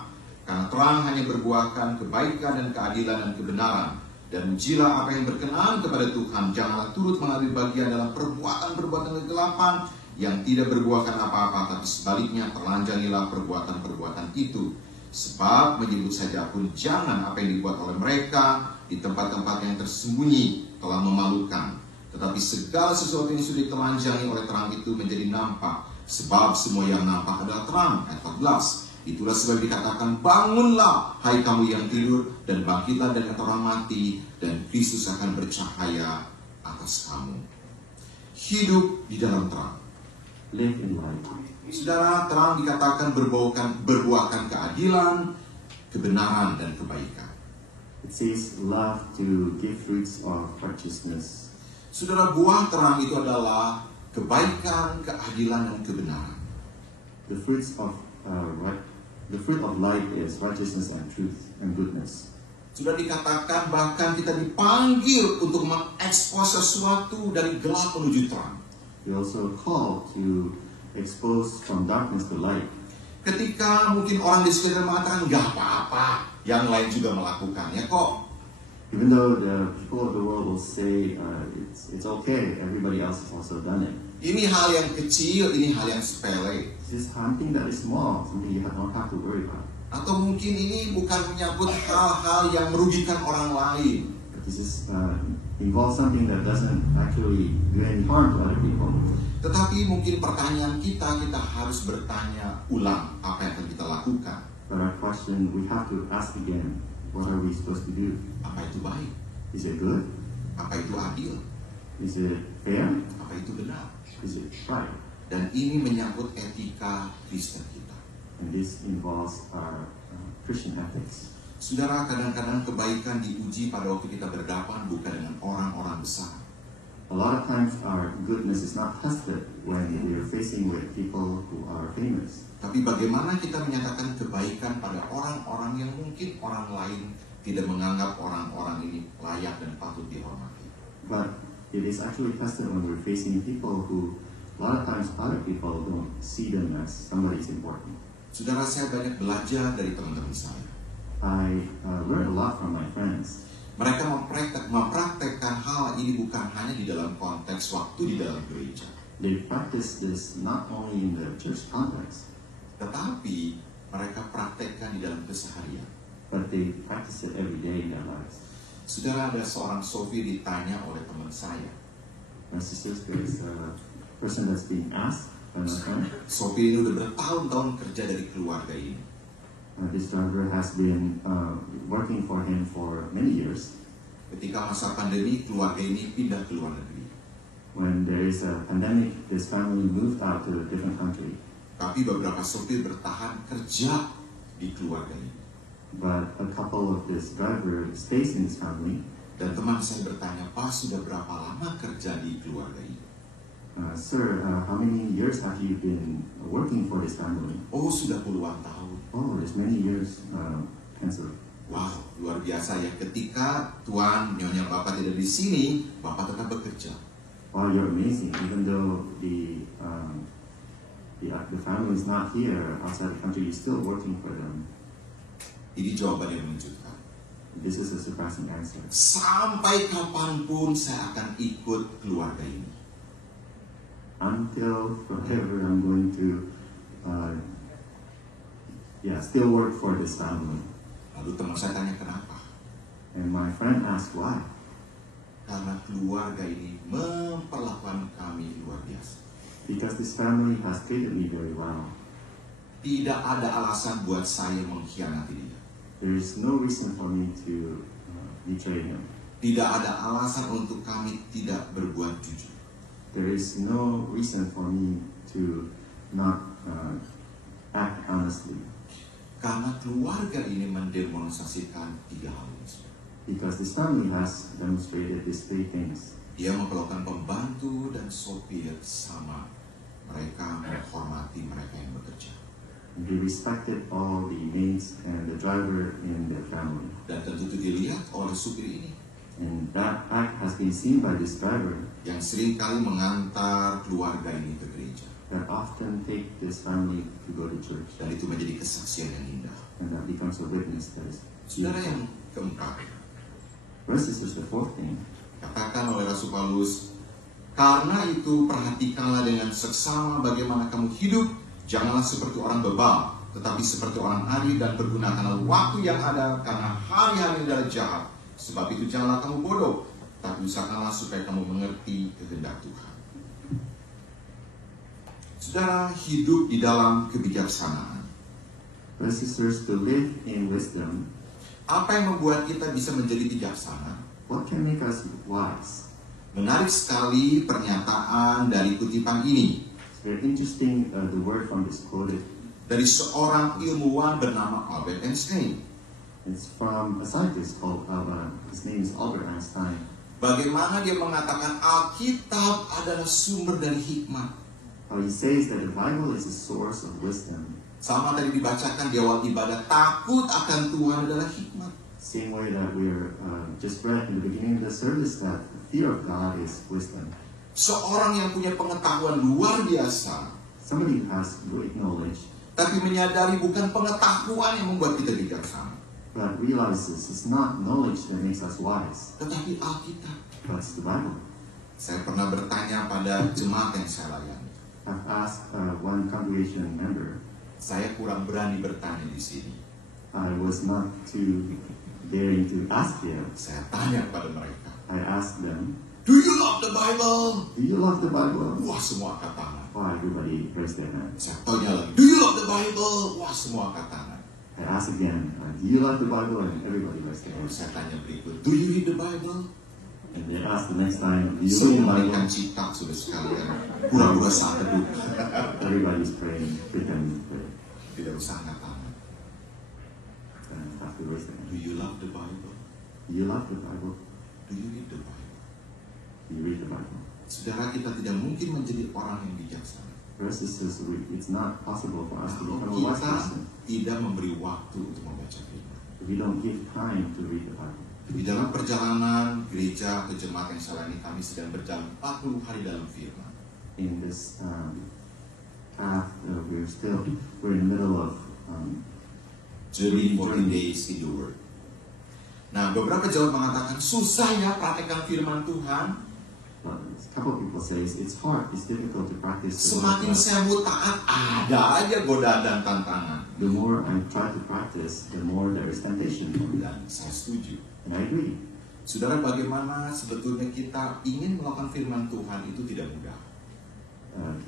Karena terang hanya berbuahkan kebaikan dan keadilan dan kebenaran. Dan ujilah apa yang berkenan kepada Tuhan. Janganlah turut mengambil bagian dalam perbuatan-perbuatan kegelapan yang tidak berbuahkan apa-apa, tapi sebaliknya telanjangilah perbuatan-perbuatan itu. Sebab menyebut saja pun jangan apa yang dibuat oleh mereka di tempat-tempat yang tersembunyi telah memalukan. Tetapi segala sesuatu yang sudah ditelanjangi oleh terang itu menjadi nampak. Sebab semua yang nampak adalah terang. Ayat 14. Itulah sebab dikatakan, bangunlah hai kamu yang tidur, dan bangkitlah dari antara orang mati, dan Kristus akan bercahaya atas kamu. Hidup di dalam terang. Live in light. Saudara, terang dikatakan berbuahkan keadilan, kebenaran, dan kebaikan. It says love to give fruits of righteousness. Saudara, buah terang itu adalah kebaikan, keadilan, dan kebenaran. The fruit of light is righteousness and truth and goodness. Sudah dikatakan bahkan kita dipanggil untuk mengekspos sesuatu dari gelap menuju terang. We also call to expose from darkness to light. Ketika mungkin orang di sekitar mengatakan nggak apa-apa, yang lain juga melakukannya kok. Even though the people of the world will say it's okay, everybody else has also done it. Ini hal yang kecil, ini hal yang sepele. This is something that is small, something you don't have to worry about. Atau mungkin ini bukan menyangkut hal-hal yang merugikan orang lain. But this is involves something that doesn't actually do any harm to other people. Tetapi mungkin pertanyaan kita harus bertanya ulang apa yang akan kita lakukan. But our question, we have to ask again, what are we supposed to do? Apa itu baik? Is it good? Apa itu adil? Is it fair? Apa itu benar? Is it right? Dan ini menyangkut etika Kristen kita. And this involves our Christian ethics. Saudara, kadang-kadang kebaikan diuji pada waktu kita berhadapan bukan dengan orang-orang besar. A lot of times our goodness is not tested when we are facing with people who are famous. Tapi bagaimana kita menyatakan kebaikan pada orang-orang yang mungkin orang lain tidak menganggap orang-orang ini layak dan patut dihormati. But it is actually tested when we're facing people who a lot of times other people don't see them as somebody is important. Saudara, saya banyak belajar dari teman-teman saya. I learned a lot from my friends. Mereka mempraktekkan hal ini bukan hanya di dalam konteks waktu di dalam gereja. They practice this not only in the church complex, Tetapi mereka praktekkan di dalam keseharian. but they practice it every day in their lives. Saudara, ada seorang Sophie ditanya oleh teman saya. My sisters, there is a person that's being asked by my friend. Sophie ini udah bertahun-tahun kerja dari keluarga ini. This driver has been working for him for many years. Ketika masa pandemi, keluarga ini pindah ke luar negeri. When there is a pandemic, this family moved out to a different country. Tapi beberapa sopir bertahan kerja di keluarga ini. But a couple of this driver stays in his family. Dan teman saya bertanya, Pak, sudah berapa lama kerja di keluarga ini? Sir, how many years have you been working for this family? Oh, sudah puluhan tahun. Oh, there's many years, answer. Wow, luar biasa ya. Ketika Tuan, Nyonya Bapak tidak di sini, Bapak tetap bekerja. Wow, you're amazing. Even though the family is not here outside the country, you're still working for them. Ini jawaban yang mengejutkan. This is a surprising answer. Sampai kapanpun saya akan ikut keluarga ini. Until forever, I'm going to, still work for this family. Lalu teman saya tanya kenapa? And my friend asked why. Karena keluarga ini memperlakukan kami luar biasa. Because this family has treated me very well. Tidak ada alasan buat saya mengkhianati dia. There is no reason for me to betray him. Tidak ada alasan untuk kami tidak berbuat jujur. There is no reason for me to not act honestly. Karena keluarga ini mendemonstrasikan 3 hal ini. Because this family has demonstrated these 3 things. Dia memperlakukan pembantu dan sopir sama. Mereka menghormati mereka yang bekerja. They respected all the maids and the driver in their family. Dan tentu dilihat oleh supir ini. And that act has been seen by this driver Yang seringkali mengantar keluarga ini ke gereja. that often take this family to go to church. Dan itu menjadi kesaksian yang indah. And that becomes a witness that is Saudara beautiful. yang keempat, Brothers and sisters, the 4th thing, katakan oleh Rasul Paulus, karena itu perhatikanlah dengan seksama bagaimana kamu hidup, janganlah seperti orang bebal, tetapi seperti orang adil dan pergunakanlah waktu yang ada karena hari-hari adalah jahat. Sebab itu janganlah kamu bodoh, tapi usahakanlah supaya kamu mengerti kehendak Tuhan. Saudara, hidup di dalam kebijaksanaan. brothers and sisters, to live in wisdom, Apa yang membuat kita bisa menjadi bijaksana? what can make us wise? Menarik sekali pernyataan dari kutipan ini It's very interesting, the word from this quoted. dari seorang ilmuwan bernama Albert Einstein. It's from a scientist called, his name is Albert Einstein. Bagaimana dia mengatakan Alkitab adalah sumber dari hikmat. How he says that the Bible is a source of wisdom. Sama tadi dibacakan di awal ibadah, takut akan Tuhan adalah hikmat. Same way that we're just read in the beginning of the service that the fear of God is wisdom. Seorang yang punya pengetahuan luar biasa, Somebody who has great knowledge, tapi menyadari bukan pengetahuan yang membuat kita bijaksana, but realizes it's not knowledge that makes us wise, tetapi Alkitab. but it's the Bible. Saya pernah bertanya pada jemaat yang saya layani. I've asked one congregation member, Saya kurang berani bertanya di sini. I was not too daring to ask him. Saya tanya kepada mereka, I asked them, Do you love the Bible? do you love the Bible? Wah, semua angkat tangan. Oh, everybody raised their hand. Saya tanya lagi, Do you love the Bible? Wah, semua angkat tangan. I asked again, do you love the Bible? And everybody raised their Lalu hand. saya tanya berikut, Do you read the Bible? And they asked the next time, do you read the Semua Bible? mereka citak sudah sekalian. Pura-pura saat teduh. Everybody's praying, pretending to pray. Tidak usah angkat tangan. And after raised their hand. Do you love the Bible? Do you love the Bible? Do you read the Bible? Do you read the Bible? Saudara, kita tidak mungkin menjadi orang yang bijaksana Brothers and sisters, it's not possible for us to become a kalau wise kita person tidak memberi waktu untuk membaca firman. if we don't give time to read the Bible. Di dalam perjalanan gereja atau jemaat yang saya layani, kami sedang berjalan 40 hari dalam firman. In this path, we're in the middle of Journey 14 days in the Word. Nah, beberapa jemaat mengatakan susah ya praktekkan firman Tuhan. a couple of people say it's hard, it's difficult to practice the word of Semakin God. saya mau taat, ada aja godaan dan tantangan. The more I try to practice, the more there is temptation. Dan saya setuju. And I agree. Saudara, bagaimana sebetulnya kita ingin melakukan firman Tuhan itu tidak mudah.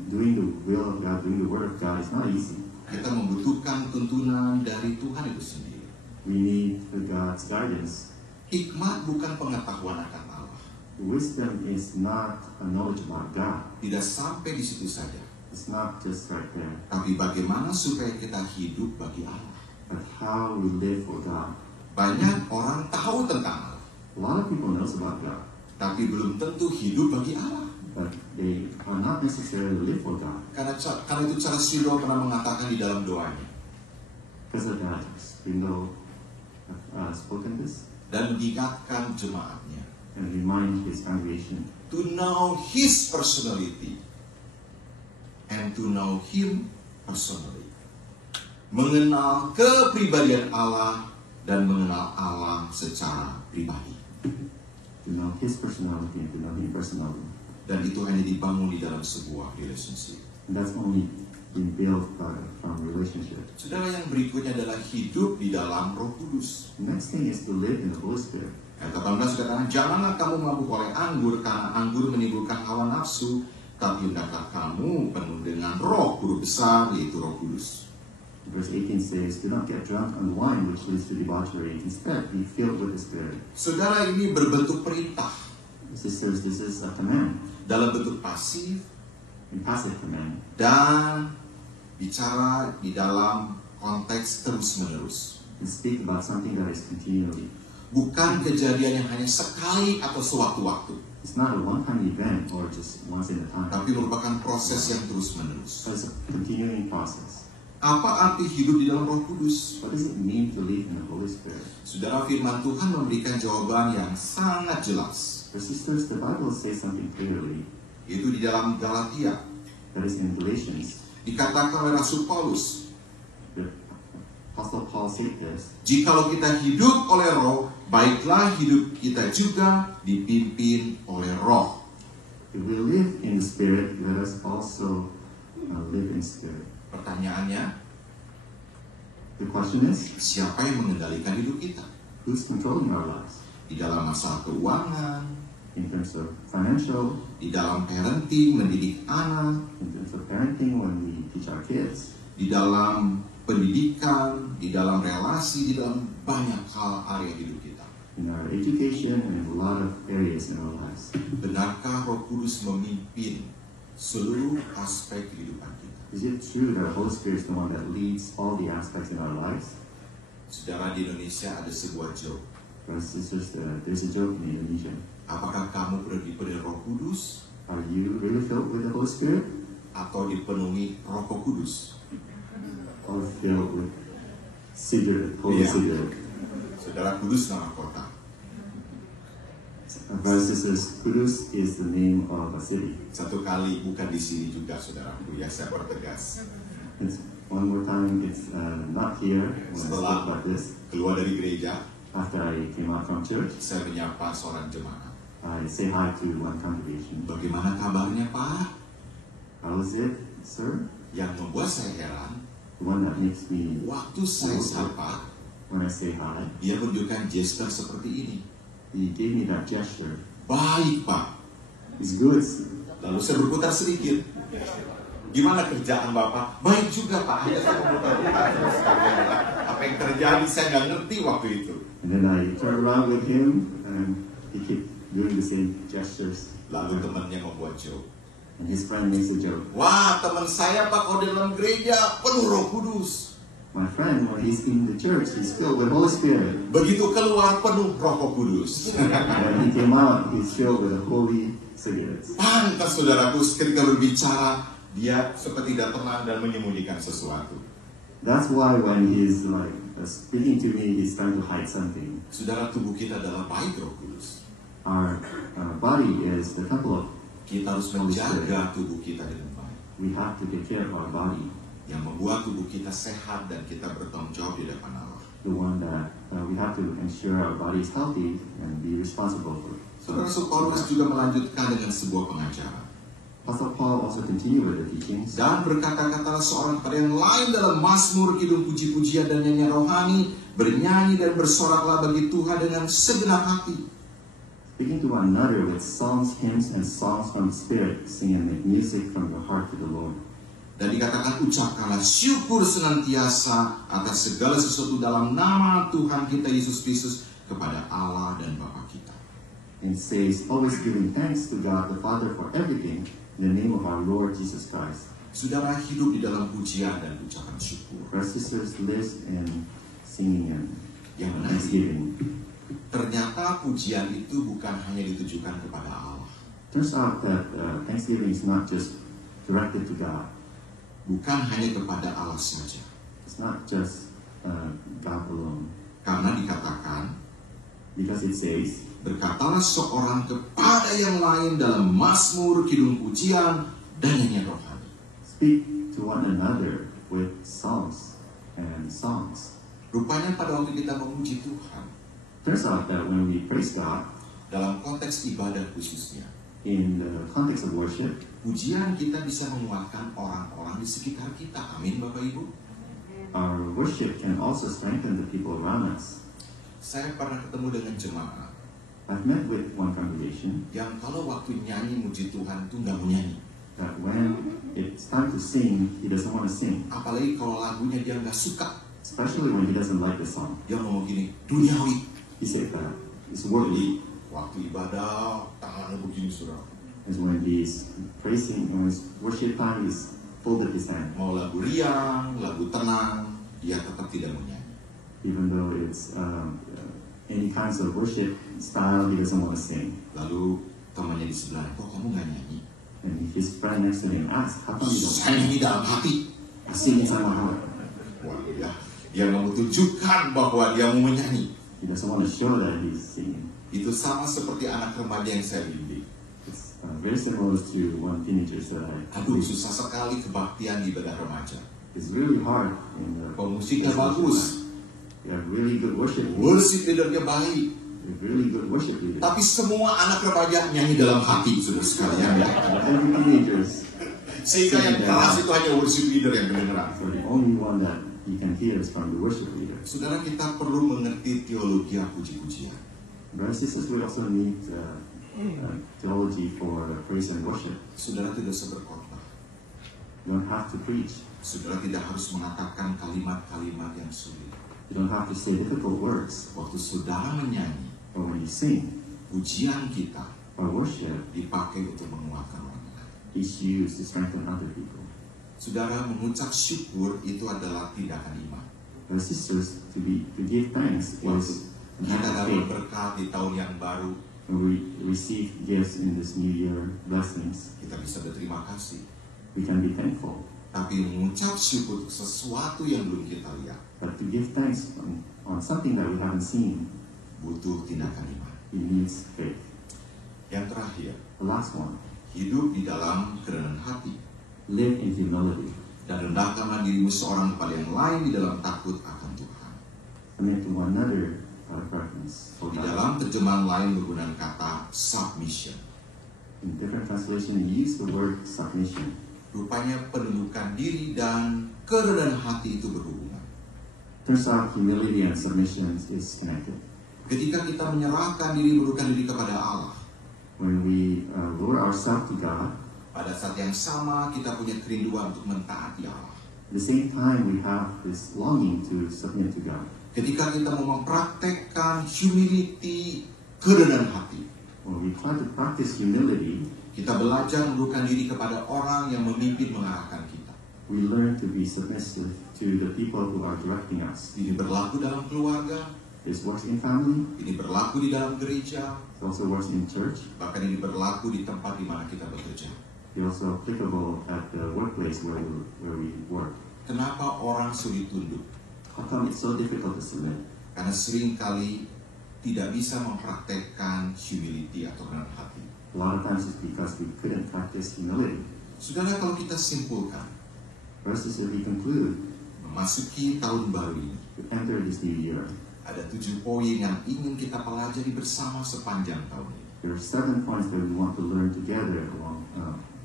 Doing the will of God, doing the word of God is not easy. Kita membutuhkan tuntunan dari Tuhan itu sendiri. We need God's guidance. Hikmat bukan pengetahuan akan Allah. Wisdom is not a knowledge about God. Tidak sampai di situ saja. It's not just right there, Tapi bagaimana supaya kita hidup bagi Allah. but how we live for God. Banyak orang tahu tentang Allah. A lot of people knows about God, tapi belum tentu hidup bagi Allah. but they are not necessarily live for God. Karena itu Charles Swindoll pernah mengatakan di dalam doanya, Because of that, Swindoll spoken this dan mengingatkan jemaatnya, and remind his congregation to know his personality and to know him personally. Mengenal kepribadian Allah dan mengenal Allah secara pribadi. to know his personality and to know him personally. Dan itu hanya dibangun di dalam sebuah relationship. And that's only been built from relationship. Saudara, yang berikutnya adalah hidup di dalam Roh Kudus. The next thing is to live in the Holy Spirit. Ayat 18 dikatakan, janganlah kamu mabuk oleh anggur, karena anggur menimbulkan hawa nafsu, tapi hendaklah kamu penuh dengan roh guru besar, yaitu Roh Kudus. Verse 18 says, do not get drunk on wine which leads to debauchery. Instead, be filled with the Spirit. Saudara, ini berbentuk perintah Sisters, this is a command, dalam bentuk pasif a passive command, dan bicara di dalam konteks terus-menerus. and speak about something that is continually. Bukan kejadian yang hanya sekali atau sewaktu-waktu, It's not a one-time event or just once in a time. tapi merupakan proses yang terus-menerus. So it's a continuing process. Apa arti hidup di dalam Roh Kudus? What does it mean to live in the Holy Spirit? Saudara, firman Tuhan memberikan jawaban yang sangat jelas. For sisters, the Bible says something clearly. Yaitu di dalam Galatia. That is in Galatians. Dikatakan oleh Rasul Paulus, The Apostle Paul said this. jikalau kita hidup oleh roh, baiklah hidup kita juga dipimpin oleh roh. If we live in the Spirit, let us also live in Spirit. Pertanyaannya, The question is, siapa yang mengendalikan hidup kita? who's controlling our lives? Di dalam masalah keuangan, In terms of financial, di dalam parenting, mendidik anak, in terms of parenting, when we teach our kids, di dalam pendidikan, di dalam relasi, di dalam banyak hal area hidup kita. in our education, and in a lot of areas in our lives. Benarkah Roh Kudus memimpin seluruh aspek kehidupan kita? Is it true that the Holy Spirit is the one that leads all the aspects in our lives? Saudara, di Indonesia ada sebuah joke. Brothers and sisters, there's a joke in Indonesia. Apakah kamu pernah dipenuhi Roh Kudus Are you really filled with the Holy Spirit? atau dipenuhi Roh Kudus? Or filled with cigarette, Holy Yeah. Cigarette? Saudara, Kudus nama kota. Brothers and sisters, Kudus is the name of a city. Satu kali, bukan di sini juga, saudaraku. Ya, saya pertegas. It's, one more time, it's not here when I Setelah speak about this. keluar dari gereja, After I came out from church, saya menyapa seorang jemaat. I say hi to one congregation. Bagaimana kabarnya, Pak? How is it, sir? Yang membuat saya heran, The one that makes me, waktu saya sapa, when I say hi, dia menunjukkan gestur seperti ini. he gave me that gesture. Baik, Pak. It's good, sir. Lalu saya berputar sedikit. Gimana kerjaan Bapak? Baik juga, Pak. Hanya saya memutar-putar terus sekalian. Apa yang terjadi saya nggak ngerti waktu itu. And then I turn around with him, and he kept doing the same gestures. Lalu temannya membuat joke. And his friend makes a joke. Wah, teman saya Pak kalau di dalam gereja penuh Roh Kudus. My friend, when he's in the church, he's filled with Holy Spirit. Begitu keluar penuh Roh Kudus. And when he came out, he's filled with the Holy cigarettes. Pantas saudaraku, ketika berbicara, dia seperti tidak tenang dan menyembunyikan sesuatu. That's why when he's like speaking to me, he's trying to hide something. Saudara, tubuh kita adalah bait Roh Kudus. Our body is the temple of. Kita harus menjaga tubuh kita dengan baik. We have to take care of our body, Yang membuat tubuh kita sehat dan kita bertanggung jawab di depan Allah. the one that we have to ensure our body is healthy and be responsible for. Saudara, Rasul Paulus juga melanjutkan dengan sebuah pengajaran. Apostle Paul also continued with the teachings. Dan berkata-katalah seorang pada yang lain dalam mazmur, kidung, puji-pujian dan nyanyian rohani, bernyanyi dan bersoraklah bagi Tuhan dengan segenap hati. Speaking to one another with psalms, hymns, and songs from the Spirit, sing and make music from your heart to the Lord. Dan dikatakan, ucapkanlah syukur senantiasa atas segala sesuatu dalam nama Tuhan kita Yesus Kristus kepada Allah dan Bapa kita. And says, always giving thanks to God the Father for everything in the name of our Lord Jesus Christ. Saudara, hidup di dalam pujian dan ucapan syukur. Our sisters live in singing and Yang menarik, thanksgiving. Ternyata pujian itu bukan hanya ditujukan kepada Allah. Turns out that Thanksgiving is not just directed to God. Bukan hanya kepada Allah saja. It's not just God alone. Karena dikatakan, Because it says, berkatalah seorang kepada yang lain dalam mazmur, kidung pujian, dan nyanyian rohani. speak to one another with psalms and songs. Rupanya pada waktu kita memuji Tuhan, Turns out that when we praise God, dalam konteks ibadah khususnya, in the context of worship, pujian kita bisa menguatkan orang-orang di sekitar kita. Amin, Bapak Ibu. our worship can also strengthen the people around us. Saya pernah ketemu dengan jemaat I've met with one congregation yang kalau waktu nyanyi muji Tuhan tuh nggak mau nyanyi. that when it's time to sing, he doesn't want to sing, Apalagi kalau lagunya dia nggak suka. especially when he doesn't like the song. Dia ngomong gini, duniawi. He said that it's worldly. Jadi waktu ibadah tangannya begini saudara. Is when he's praising, when his worship time is folded his hand, Mau lagu riang, lagu tenang, dia tetap tidak mau nyanyi. even though it's any kinds of worship style, he doesn't want to sing. Lalu temannya di sebelah, kok kamu nggak nyanyi? And if his friend next to him asks, how come you don't Saya nyanyi dalam hati. sing inside my heart? Wah, ya, dia mau tunjukkan bahwa dia mau menyanyi. He doesn't want to show that he's singing. Itu sama seperti anak remaja yang saya bimbing. It's very similar to one teenager that Aduh, susah sekali kebaktian di ibadah remaja. It's really hard in the Musiknya bagus, We have really good worship leaders. worship leadernya baik, We have really good worship leaders. tapi semua anak remaja nyanyi dalam hati, saudara sekalian. But every teenagers Sehingga yang keras itu hanya worship leader yang kedengeran. so the only one that you can hear is from the worship leader. Saudara, kita perlu mengerti teologi puji-pujian. Brothers and sisters, we also need theology for praise and worship. Saudara tidak usah berkhotbah. You don't have to preach. Saudara tidak harus mengatakan kalimat-kalimat yang sulit. You don't have to say difficult words. Waktu saudara menyanyi, But when you sing pujian kita or worship, dipakai untuk menguatkan orang lain. it's used to strengthen other people. Saudara, mengucap syukur itu adalah tindakan iman. Brothers and sisters, to give thanks is an Kita act of dapat faith. berkat di tahun yang baru, When we receive gifts in this new year, blessings, kita bisa berterima kasih. we can be thankful. Tapi mengucap syukur untuk sesuatu yang belum kita lihat, But to give thanks on something that we haven't seen, butuh tindakan iman. it needs faith. Yang terakhir, The last one, hidup di dalam kerendahan hati. live in humility. Dan rendahkanlah dirimu seorang kepada yang lain di dalam takut akan Tuhan. Submit to one another out of reverence for Di God. dalam terjemahan lain menggunakan kata submission. In different translation, you use the word submission. Rupanya penundukan diri dan kerendahan hati itu berhubungan. Turns out humility and submission is connected. Ketika kita menyerahkan diri, menundukkan diri kepada Allah, When we lower ourselves to God, pada saat yang sama kita punya kerinduan untuk mentaati Allah. at the same time we have this longing to submit to God. Ketika kita mau mempraktekkan humility, kerendahan hati, When we try to practice humility, kita belajar menundukkan diri kepada orang yang memimpin mengarahkan kita. we learn to be submissive to the people who are directing us. Ini berlaku dalam keluarga, This works in family, ini berlaku di dalam gereja, it also works in church, bahkan ini berlaku di tempat di mana kita bekerja. it's also applicable at the workplace where we work. Kenapa orang sulit tunduk? How come it's so difficult to submit? Karena seringkali tidak bisa mempraktekkan humility atau kerendahan hati. A lot of times it's because we couldn't practice humility. Saudara, kalau kita simpulkan, Versus if we conclude, memasuki tahun baru ini, we enter this new year. ada 7 poin yang ingin kita pelajari bersama sepanjang tahun ini. There are 7 points that we want to learn together along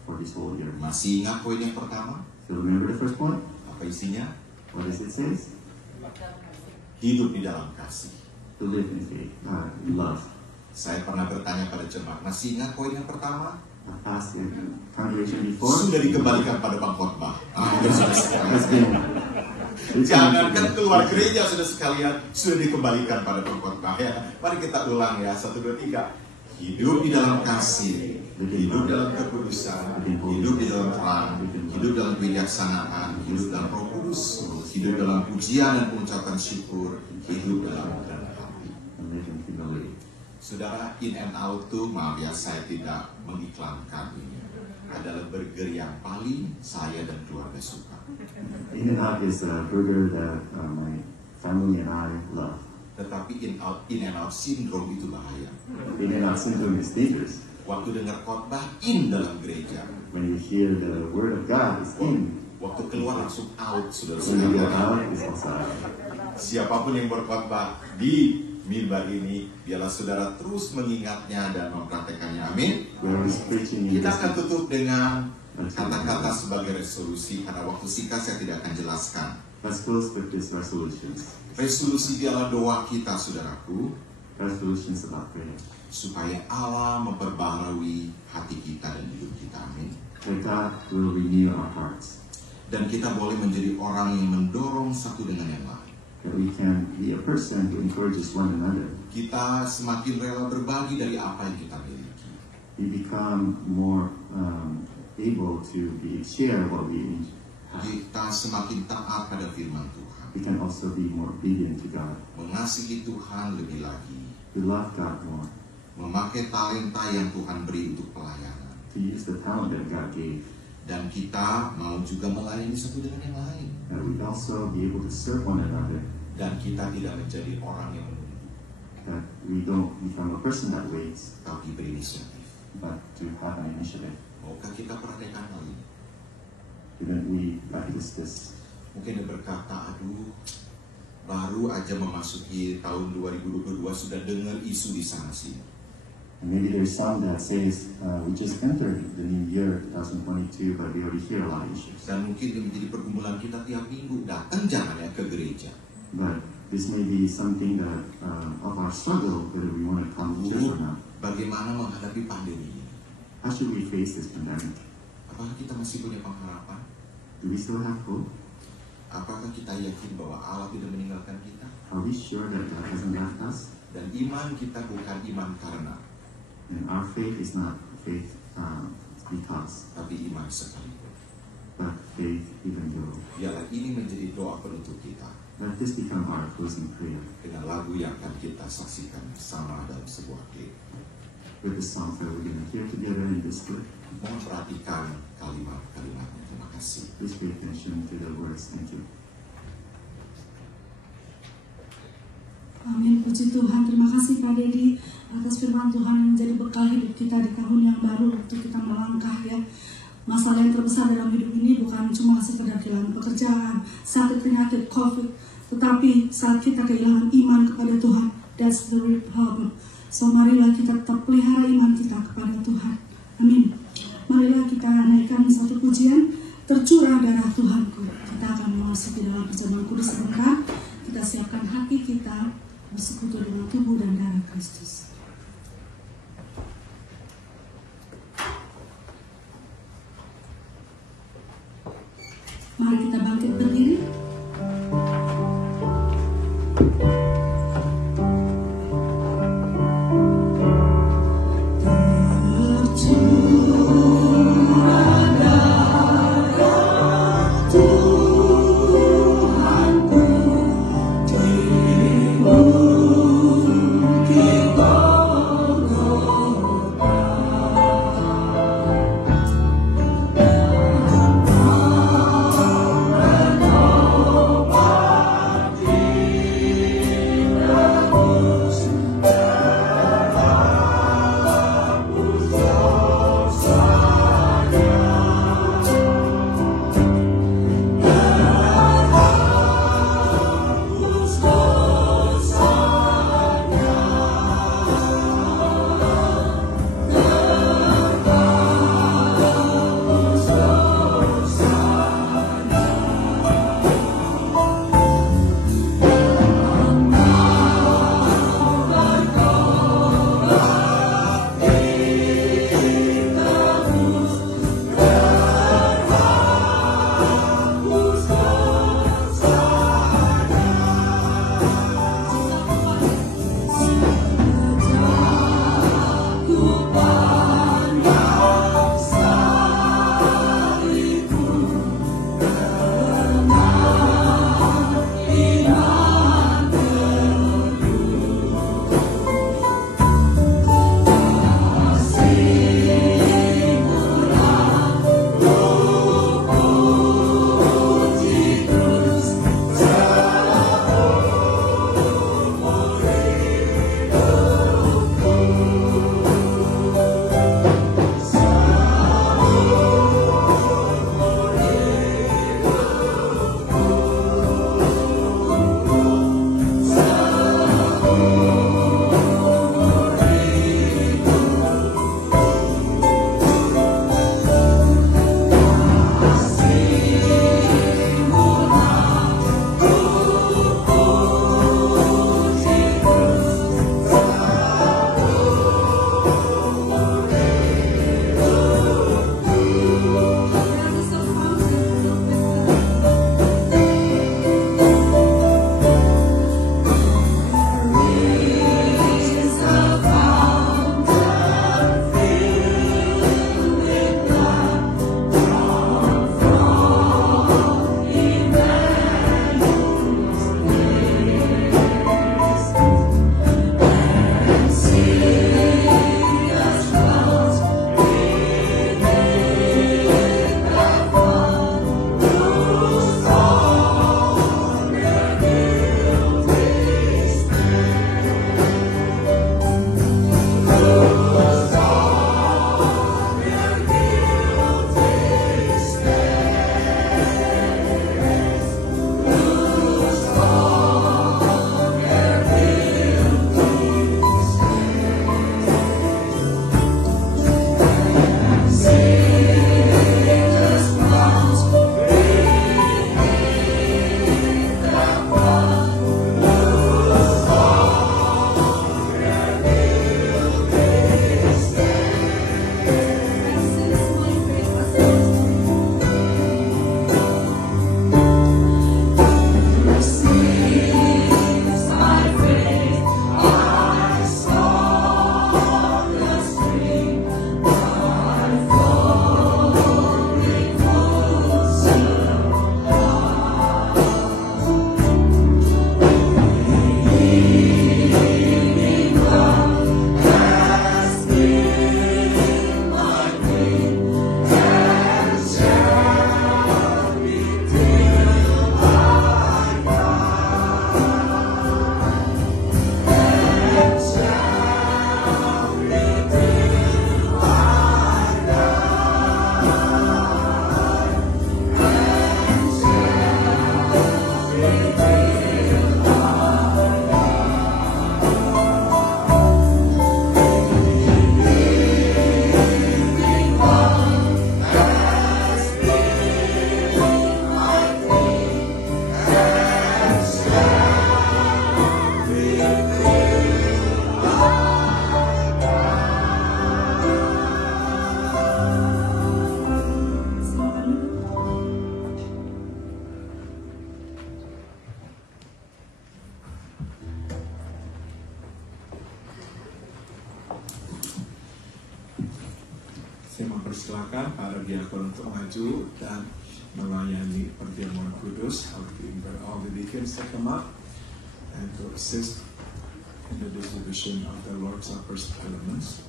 for this whole year. Masih ingat poin yang pertama? So remember the first point? Apa isinya? What does it say? Hidup di dalam kasih. To live in faith, in love. Saya pernah bertanya pada jemaat, masih ingat poin yang pertama? I've asked in congregation before. Sudah dikembalikan pada pengkhotbah. Has been. Jangankan keluar gereja, sudah sekalian, sudah dikembalikan pada pengkhotbah. Ya, mari kita ulang ya, 1, 2, 3. Hidup di dalam kasih, hidup dalam kekudusan, hidup di dalam terang, hidup dalam kebijaksanaan, hidup dalam Roh Kudus, hidup dalam pujian dan pengucapan syukur, hidup dalam kerendahan hati. live in humility. Saudara, In and Out tuh, maaf ya saya tidak mengiklankan ini, adalah burger yang paling saya dan keluarga suka. In and Out is a burger that my family and I love. Tetapi In and Out syndrome itu bahaya. In and Out syndrome is dangerous. Waktu dengar khotbah in dalam gereja, When you hear the word of God is in, waktu keluar langsung out, when you go saudara-saudara. out is also out. Siapapun yang berkhotbah di mimbar ini, biarlah saudara terus mengingatnya dan mempraktekannya. Amin. Whoever is preaching in Kita this, akan tutup dengan kata-kata sebagai resolusi, karena waktu singkat saya tidak akan jelaskan. let's close with these resolutions. Resolusi adalah doa kita, saudaraku, Resolutions about prayer. supaya Allah memperbarui hati kita dan hidup kita. Amin. That God will renew our hearts. Dan kita boleh menjadi orang yang mendorong satu dengan yang lain. That we can be a person who encourages one another. Kita semakin rela berbagi dari apa yang kita miliki. We become more able to share what we have. Kita semakin taat pada firman Tuhan. We can also be more obedient to God. Mengasihi Tuhan lebih lagi. We love God more. Memakai talenta yang Tuhan beri untuk pelayanan. To use the talent that God gave. Dan kita mau juga melayani satu dengan yang lain. That we also be able to serve one another. Dan kita tidak menjadi orang yang menunggu, That we don't become a person that waits, tapi berinisiatif. but to have an initiative. Maukah kita perhatikan hal ini? Even we practice this. Mungkin dia berkata, aduh, baru aja memasuki tahun 2022 sudah dengar isu di sana sini. And maybe there's some that says we just entered the new year 2022, but we already hear a lot of issues. Dan mungkin ini menjadi pergumulan kita tiap minggu, datang jangan ya ke gereja. But this may be something that of our struggle, whether we want to come to church or not. Bagaimana menghadapi pandemi ini? How should we face this pandemic? Apakah kita masih punya pengharapan? Do we still have hope? Apakah kita yakin bahwa Allah tidak meninggalkan kita? Are we sure that God hasn't left us? Dan iman kita bukan iman karena, And our faith is not faith because, tapi iman sekalipun. but faith even though. Biarlah ini menjadi doa penutup kita Let this become our closing prayer dengan lagu yang akan kita saksikan sama dalam sebuah klip. with the songs that we're going to hear together in this clip. Mohon perhatikan kalimat-kalimatnya. Terima kasih. Please pay attention to the words. Thank you. Amin, puji Tuhan. Terima kasih Pak Dedi atas firman Tuhan yang menjadi bekal hidup kita di tahun yang baru untuk kita melangkah ya. Masalah yang terbesar dalam hidup ini bukan cuma sekedar kehilangan pekerjaan, sakit penyakit, COVID, tetapi saat kita kehilangan iman kepada Tuhan, that's the real problem. So marilah kita tetap pelihara iman kita kepada Tuhan. Amin. Marilah kita naikkan satu pujian, tercurah darah Tuhanku. Kita akan memasuki dalam perjamuan kudus sebentar. Kita siapkan hati kita bersekutu dengan tubuh dan darah Kristus. Mari kita bangkit berdiri. Saya mempersilakan para diakon untuk maju dan melayani perjamuan kudus. I would invite all the deacons to come up and to assist in the distribution of the Lord's Supper's elements.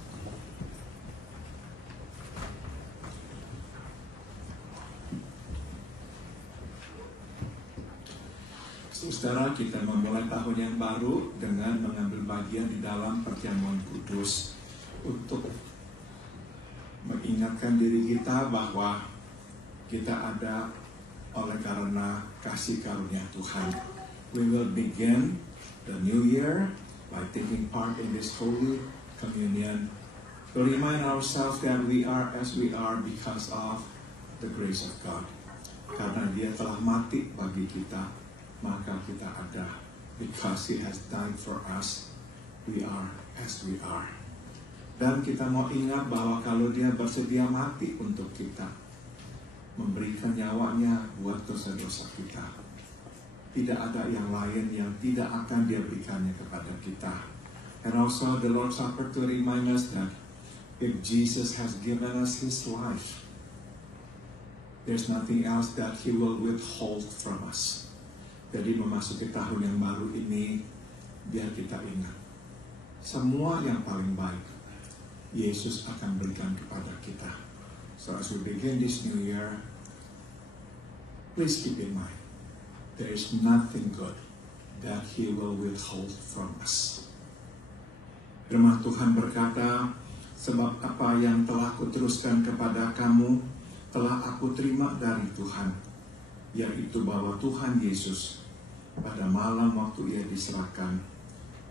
Saudara, kita memulai tahun yang baru dengan mengambil bagian di dalam perjamuan kudus untuk mengingatkan diri kita bahwa kita ada oleh karena kasih karunia Tuhan. We will begin the new year by taking part in this Holy Communion to remind ourselves that we are as we are because of the grace of God. Karena Dia telah mati bagi kita, maka kita ada. Because He has died for us, we are as we are. Dan kita mau ingat bahwa kalau Dia bersedia mati untuk kita, memberikan nyawanya buat dosa-dosa kita, tidak ada yang lain yang tidak akan Dia berikannya kepada kita. And also the Lord's Supper to remind us that if Jesus has given us His life, there's nothing else that He will withhold from us. Jadi memasuki tahun yang baru ini, biar kita ingat, semua yang paling baik, Yesus akan berikan kepada kita. So as we begin this new year, please keep in mind, there is nothing good that He will withhold from us. Firman Tuhan berkata, sebab apa yang telah kuteruskan kepada kamu, telah aku terima dari Tuhan, yaitu bahwa Tuhan Yesus pada malam waktu Ia diserahkan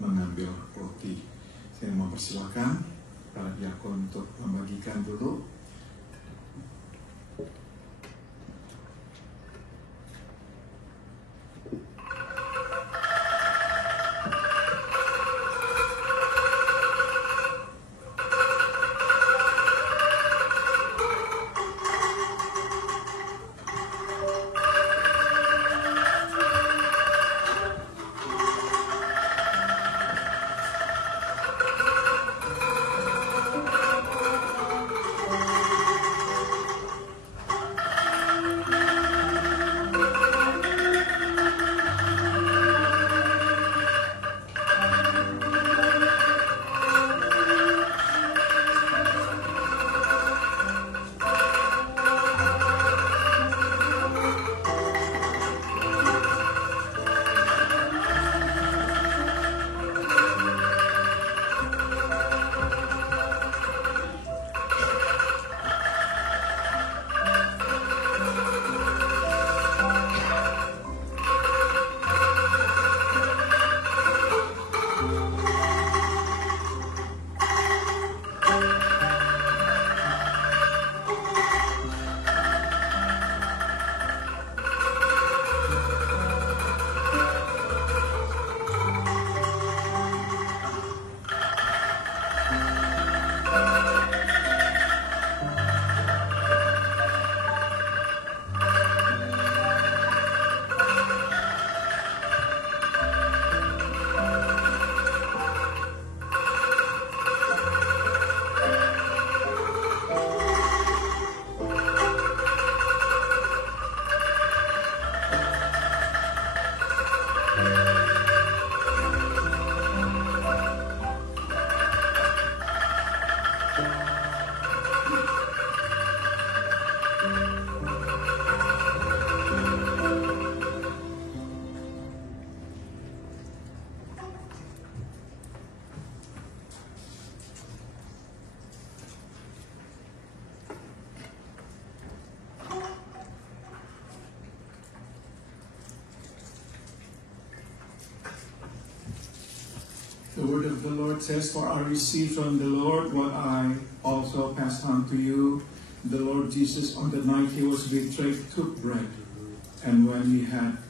mengambil roti. Saya mempersilakan para diakon untuk membagikan dulu. The word of the Lord says, for I received from the Lord what I also passed on to you. The Lord Jesus, on the night He was betrayed, took bread. And when He had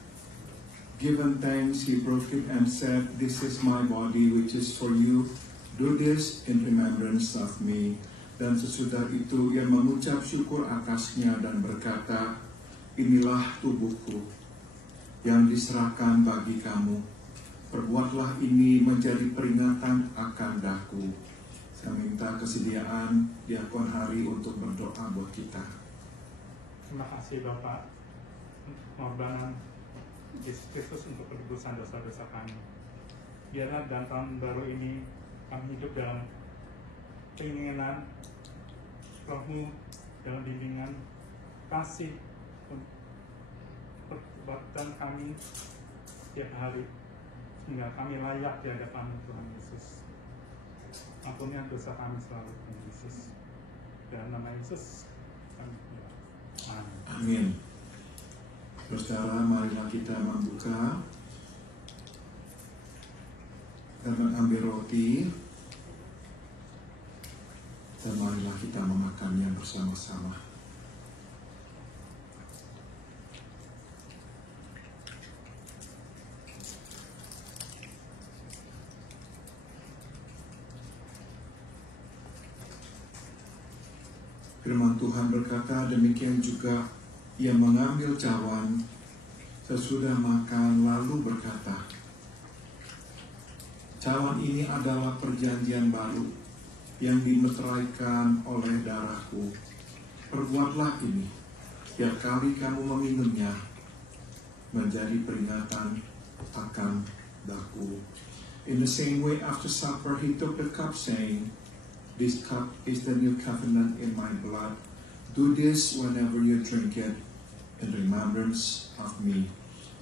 given thanks, He broke it and said, this is my body, which is for you. Do this in remembrance of me. Dan sesudah itu Ia mengucap syukur atasnya dan berkata, inilah tubuhku yang diserahkan bagi kamu. Perbuatlah ini menjadi peringatan akan daku. Kami minta kesediaan diakon hari untuk berdoa buat kita. Terima kasih Bapak pengorbanan Yesus Kristus untuk penebusan dosa-dosa kami. Biarlah dalam tahun baru ini kami hidup dalam keinginan Roh-Mu, dalam bimbingan kasih perbuatan kami setiap hari, sehingga kami layak di hadapan Tuhan Yesus. Ampunilah dosa kami selalu, Tuhan Yesus. Dalam nama Yesus kami berdoa. Amin. Amin. Saudara, marilah kita membuka dan mengambil roti, dan marilah kita memakannya bersama-sama. Firman Tuhan berkata, demikian juga ia mengambil cawan sesudah makan lalu berkata, cawan ini adalah perjanjian baru yang dimeteraikan oleh darahku. Perbuatlah ini setiap kali kamu meminumnya menjadi peringatan akan daku. In the same way, after supper, he took the cup, saying, this cup is the new covenant in my blood. Do this whenever you drink it in remembrance of me.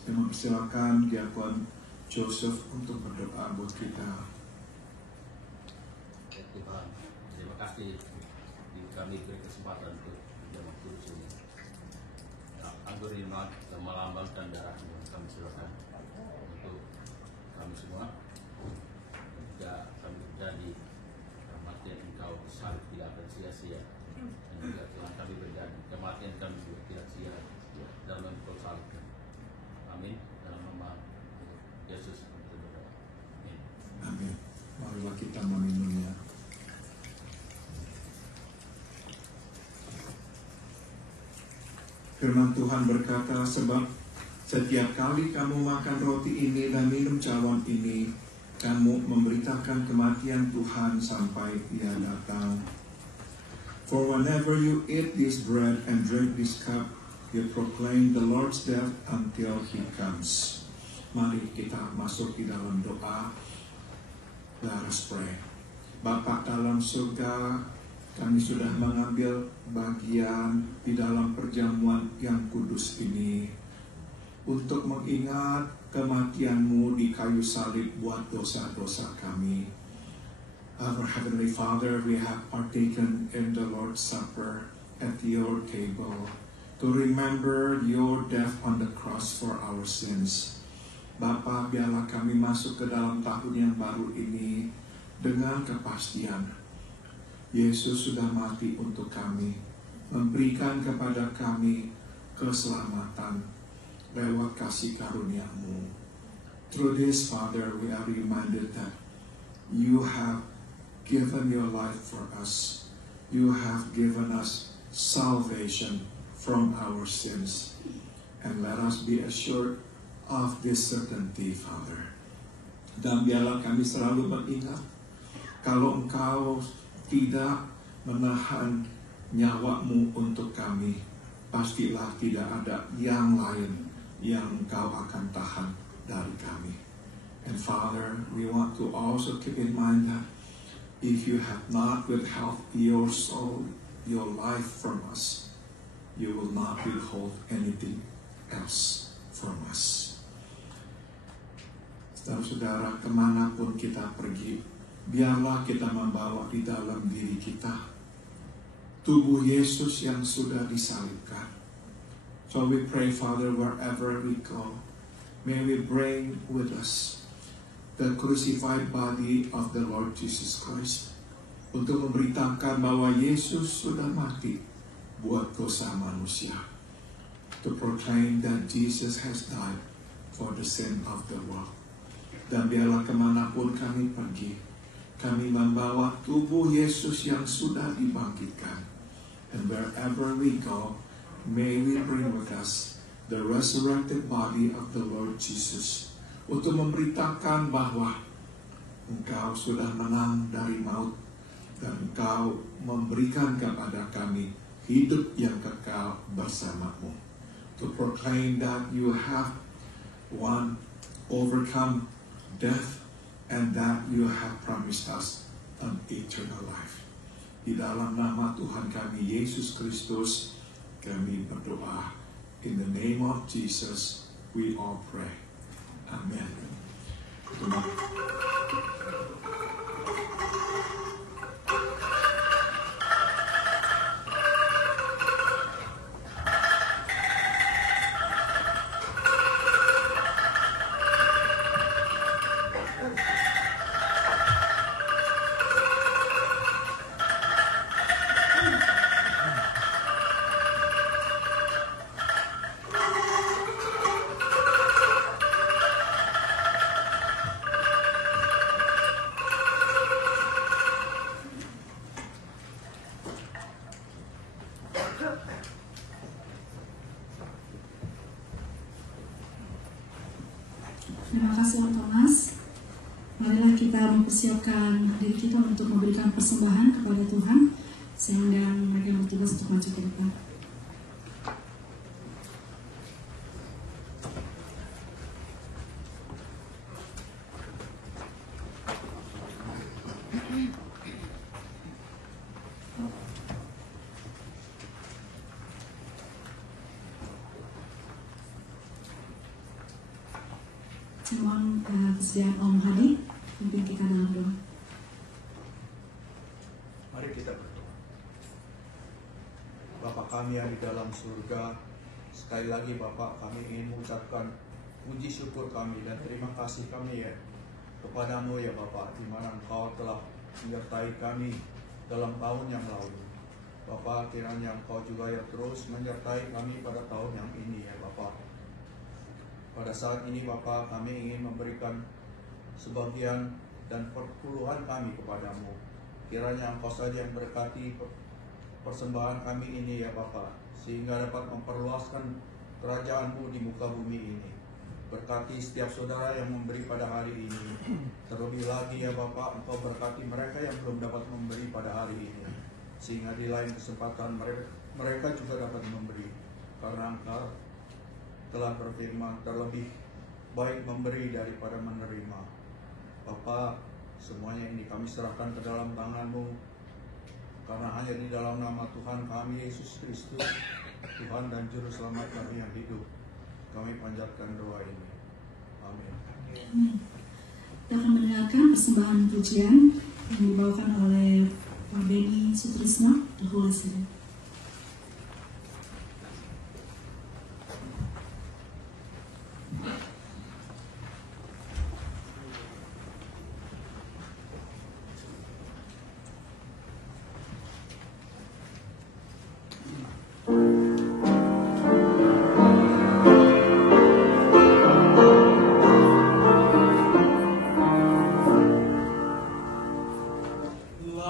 Saya mempersilakan Diakon Joseph untuk berdoa buat kita. Ya Tuhan, terima kasih kami beri kesempatan untuk menjawab kudus ini. Anggur ini melambangkan darah-Mu, kami silakan untuk kami semua. Dan juga kami berjanji kematian Engkau salib tidak akan sia-sia. Dan juga Tuhan kami berjanji kematian kami juga tidak sia-sia dalam Engkau salibkan. Amin. Dalam nama Yesus kami berdoa. Amin. Amin. Marilah kita meminumnya. Firman Tuhan berkata, sebab setiap kali kamu makan roti ini dan minum cawan ini, kamu memberitakan kematian Tuhan sampai Ia datang. For whenever you eat this bread and drink this cup, you proclaim the Lord's death until He comes. Mari kita masuk di dalam doa. Let us pray. Bapa dalam surga, kami sudah mengambil bagian di dalam perjamuan yang kudus ini untuk mengingat kematian-Mu di kayu salib buat dosa-dosa kami. Our Heavenly Father, we have partaken in the Lord's Supper at your table to remember your death on the cross for our sins. Bapa, biarlah kami masuk ke dalam tahun yang baru ini dengan kepastian Yesus sudah mati untuk kami, memberikan kepada kami keselamatan lewat kasih karunia-Mu. Through this, Father, we are reminded that you have given your life for us. You have given us salvation from our sins. And let us be assured of this certainty, Father. Dan biarlah kami selalu mengingat, kalau Engkau tidak menahan nyawa-Mu untuk kami, pastilah tidak ada yang lain yang Engkau akan tahan dari kami. And Father, we want to also keep in mind that if you have not withheld your soul, your life from us, you will not withhold anything else from us. Saudara-saudara, kemanapun kita pergi, biarlah kita membawa di dalam diri kita tubuh Yesus yang sudah disalibkan. So we pray, Father, wherever we go, may we bring with us the crucified body of the Lord Jesus Christ, untuk memberitakan bahwa Yesus sudah mati buat dosa manusia, to proclaim that Jesus has died for the sin of the world. Dan biarlah kemanapun kami pergi, kami membawa tubuh Yesus yang sudah dibangkitkan. And wherever we go, may we bring with us the resurrected body of the Lord Jesus, untuk memberitakan bahwa Engkau sudah menang dari maut, dan Engkau memberikan kepada kami hidup yang kekal bersama-Mu. To proclaim that you have overcome death and that you have promised us an eternal life. Di dalam nama Tuhan kami Yesus Kristus kami berdoa. In the name of Jesus we all pray. Amen. Terima kasih Om Thomas. Marilah kita mempersiapkan diri kita untuk memberikan persembahan kepada Tuhan, sehingga mereka bertugas untuk maju ke depan. Mohon kesediaan Om Hadi pimpin kita dalam doa. Mari kita berdoa. Bapa kami yang di dalam surga, sekali lagi Bapa kami ingin mengucapkan puji syukur kami dan terima kasih kami ya kepadamu ya Bapa, di mana Engkau telah menyertai kami dalam tahun yang lalu. Bapa, kiranya Engkau juga ya terus menyertai kami pada tahun yang ini ya Bapa. Pada saat ini Bapa, kami ingin memberikan sebagian dan perpuluhan kami kepadamu. Kiranya Engkau saja yang berkati persembahan kami ini ya Bapa, sehingga dapat memperluaskan kerajaan-Mu di muka bumi ini. Berkati setiap saudara yang memberi pada hari ini. Terlebih lagi ya Bapa, Engkau berkati mereka yang belum dapat memberi pada hari ini, sehingga di lain kesempatan mereka juga dapat memberi. Karena Engkau telah berfirman, terlebih baik memberi daripada menerima. Bapa, semuanya ini kami serahkan ke dalam tangan-Mu, karena hanya di dalam nama Tuhan kami Yesus Kristus, Tuhan dan Juru Selamat kami yang hidup, kami panjatkan doa ini. Amin. Kita akan mendengarkan persembahan pujian yang dibawakan oleh Pak Benny Sutrisno, The Holy Spirit.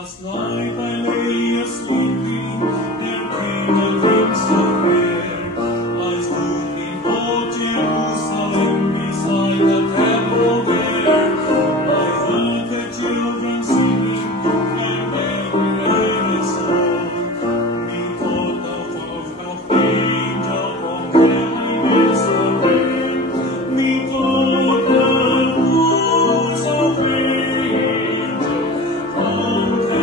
Last night I lay sleeping, there came a glimpse of air. I stood in old Jerusalem beside the temple there. I heard the children singing, and every heard a song. Methought of angel from heaven is the rain. Methought the voice of angel from the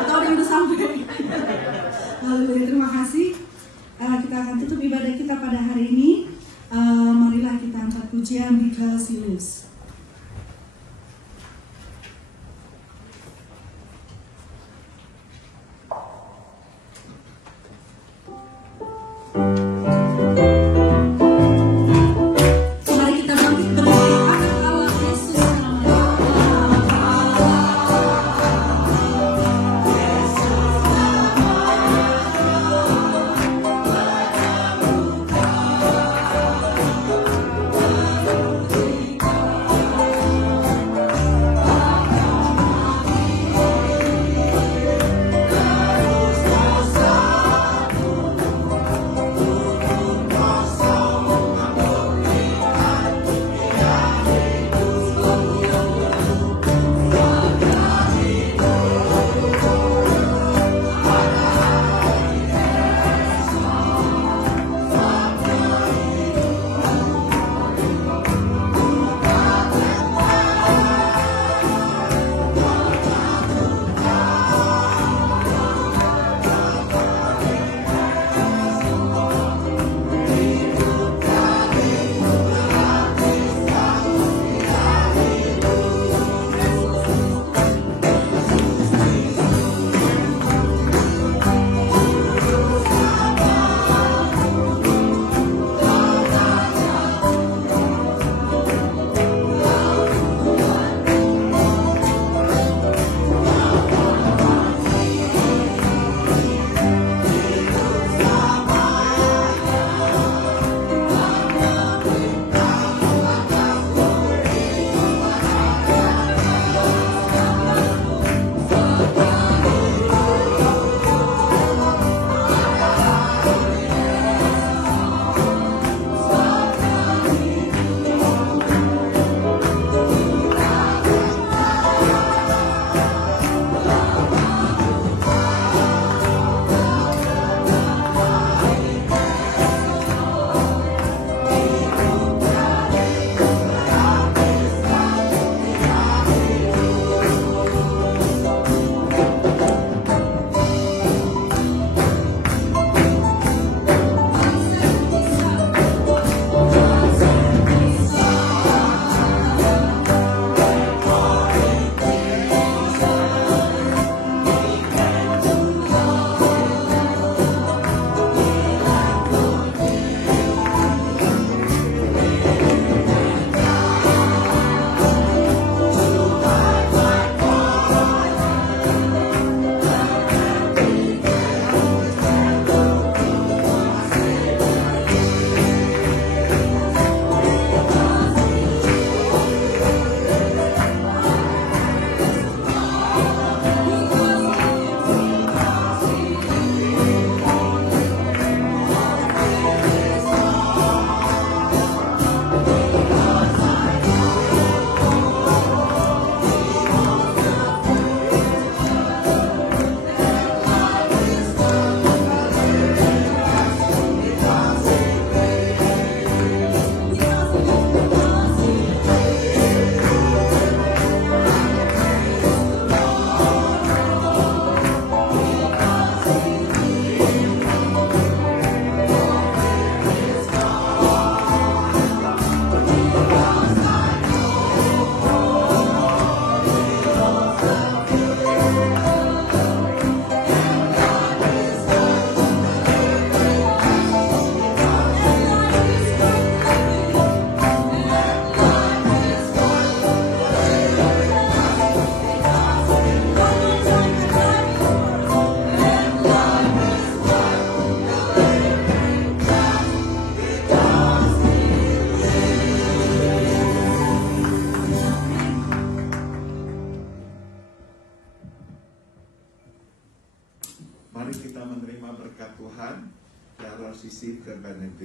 Atau ada yang udah sampai? Haleluya, terima kasih. Kita akan tutup ibadah kita pada hari ini. Marilah kita angkat pujian Because He Lives.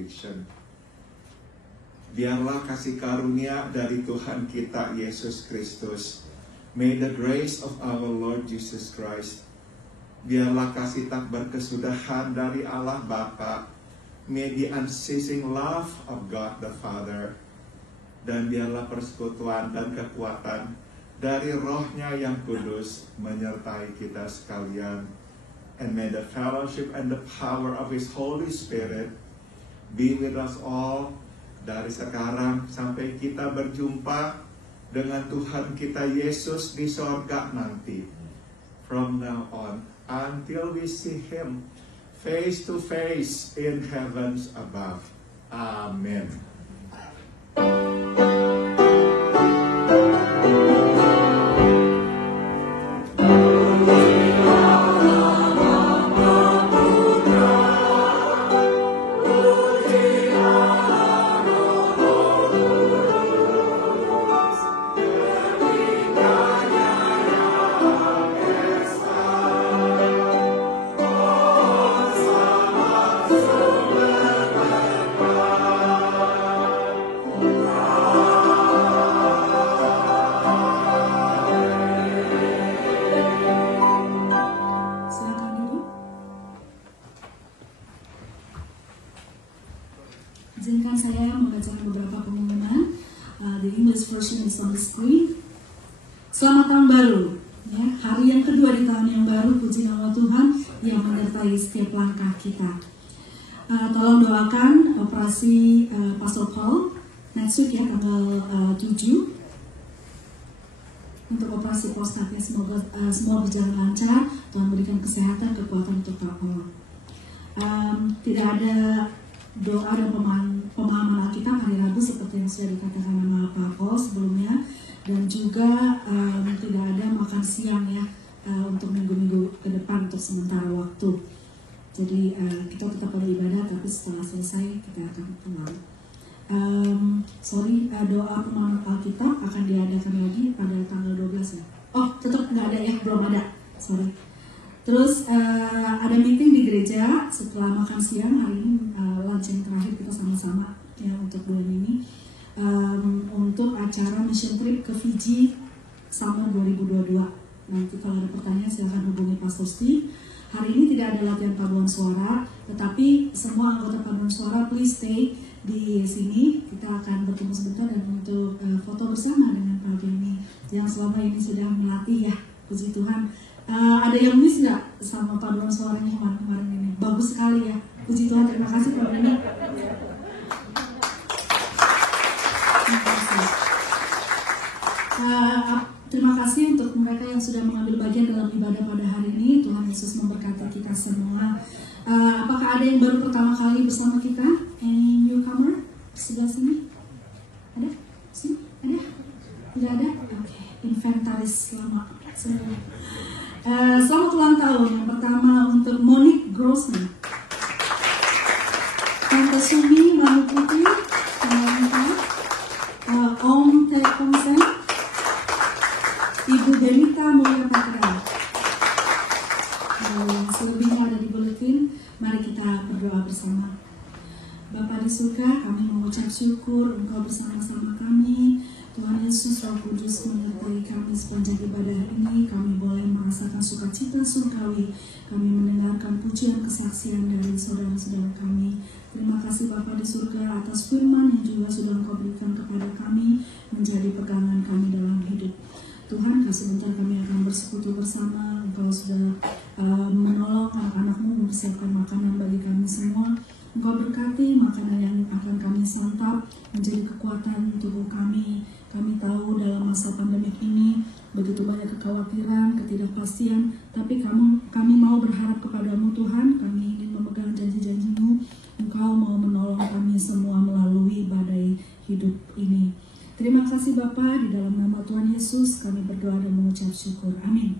benediction. Biarlah kasih karunia dari Tuhan kita Yesus Kristus. May the grace of our Lord Jesus Christ. Biarlah kasih tak berkesudahan dari Allah Bapa. May the unceasing love of God the Father. Dan biarlah persekutuan dan kekuatan dari Roh-Nya yang kudus menyertai kita sekalian. And may the fellowship and the power of His Holy Spirit be with us all dari sekarang sampai kita berjumpa dengan Tuhan kita Yesus di sorga nanti. From now on, until we see Him face to face in heavens above. Amen. Izinkan saya membacakan beberapa pengumuman. The English version is on the screen. Selamat tahun baru, ya, hari yang kedua di tahun yang baru. Puji nama Tuhan yang menyertai setiap langkah kita. Tolong doakan operasi Pastor Paul next week, ya, tanggal 7 untuk operasi prostatnya. Semoga semua berjalan lancar. Tuhan berikan kesehatan, kekuatan untuk Pak Paul. Tidak ada doa dan pemahaman Alkitab hari Rabu seperti yang sudah dikatakan sama Pak Paul sebelumnya, dan juga tidak ada makan siang, ya, untuk minggu-minggu ke depan untuk sementara waktu. Jadi kita tetap ada ibadah, tapi setelah selesai kita akan pulang. Doa pemahaman Alkitab akan diadakan lagi pada tanggal 12, ya. Oh, tetap nggak ada, ya, belum ada. Sorry. Terus ada meeting di gereja setelah makan siang hari ini, lunch yang terakhir kita sama-sama, ya, untuk bulan ini, untuk acara mission trip ke Fiji summer 2022. Nanti kalau ada pertanyaan silahkan hubungi Pastor Steve. Hari ini tidak ada latihan paduan suara, tetapi semua anggota paduan suara please stay di sini. Kita akan bertemu sebentar dan untuk foto bersama dengan Pak Benny yang selama ini sudah melatih, ya, puji Tuhan. Ada yang miss nggak sama paduan suaranya kemarin ini? Bagus sekali, ya, puji Tuhan. Terima kasih Pak Benny. Terima kasih untuk mereka yang sudah mengambil bagian dalam ibadah pada hari ini. Tuhan Yesus memberkati kita semua. Apakah ada yang baru pertama kali bersama kita? Any newcomer? Sebelah sini? Ada? Sini? Ada? Tidak ada? Oke. Inventaris lama semua. Selamat ulang tahun. Yang pertama untuk Monique Grossman, Tante Sumi Manuputi, Om Tek Komsen, Ibu Benita Mulia Patra. Selebihnya ada di buletin. Mari kita berdoa bersama. Bapa di surga, kami mengucap syukur Engkau bersama-sama kami. Tuhan Yesus, Roh Kudus menyertai kami sepanjang ibadah ini. Kami boleh merasakan sukacita surgawi. Kami mendengarkan pujian kesaksian dari saudara-saudara kami. Terima kasih Bapa di surga atas firman yang juga sudah Engkau berikan kepada kami menjadi pegangan kami dalam hidup. Tuhan, sebentar kami akan bersekutu bersama. Engkau sudah menolong anak-anak-Mu mempersiapkan makanan bagi kami semua. Engkau berkati makanan yang akan kami santap menjadi kekuatan tubuh kami. Kami tahu dalam masa pandemik ini begitu banyak kekhawatiran, ketidakpastian, tapi kami mau berharap kepadamu Tuhan. Kami ingin memegang janji-janji-Mu. Engkau mau menolong kami semua melalui badai hidup ini. Terima kasih Bapa, di dalam nama Tuhan Yesus kami berdoa dan mengucap syukur. Amin.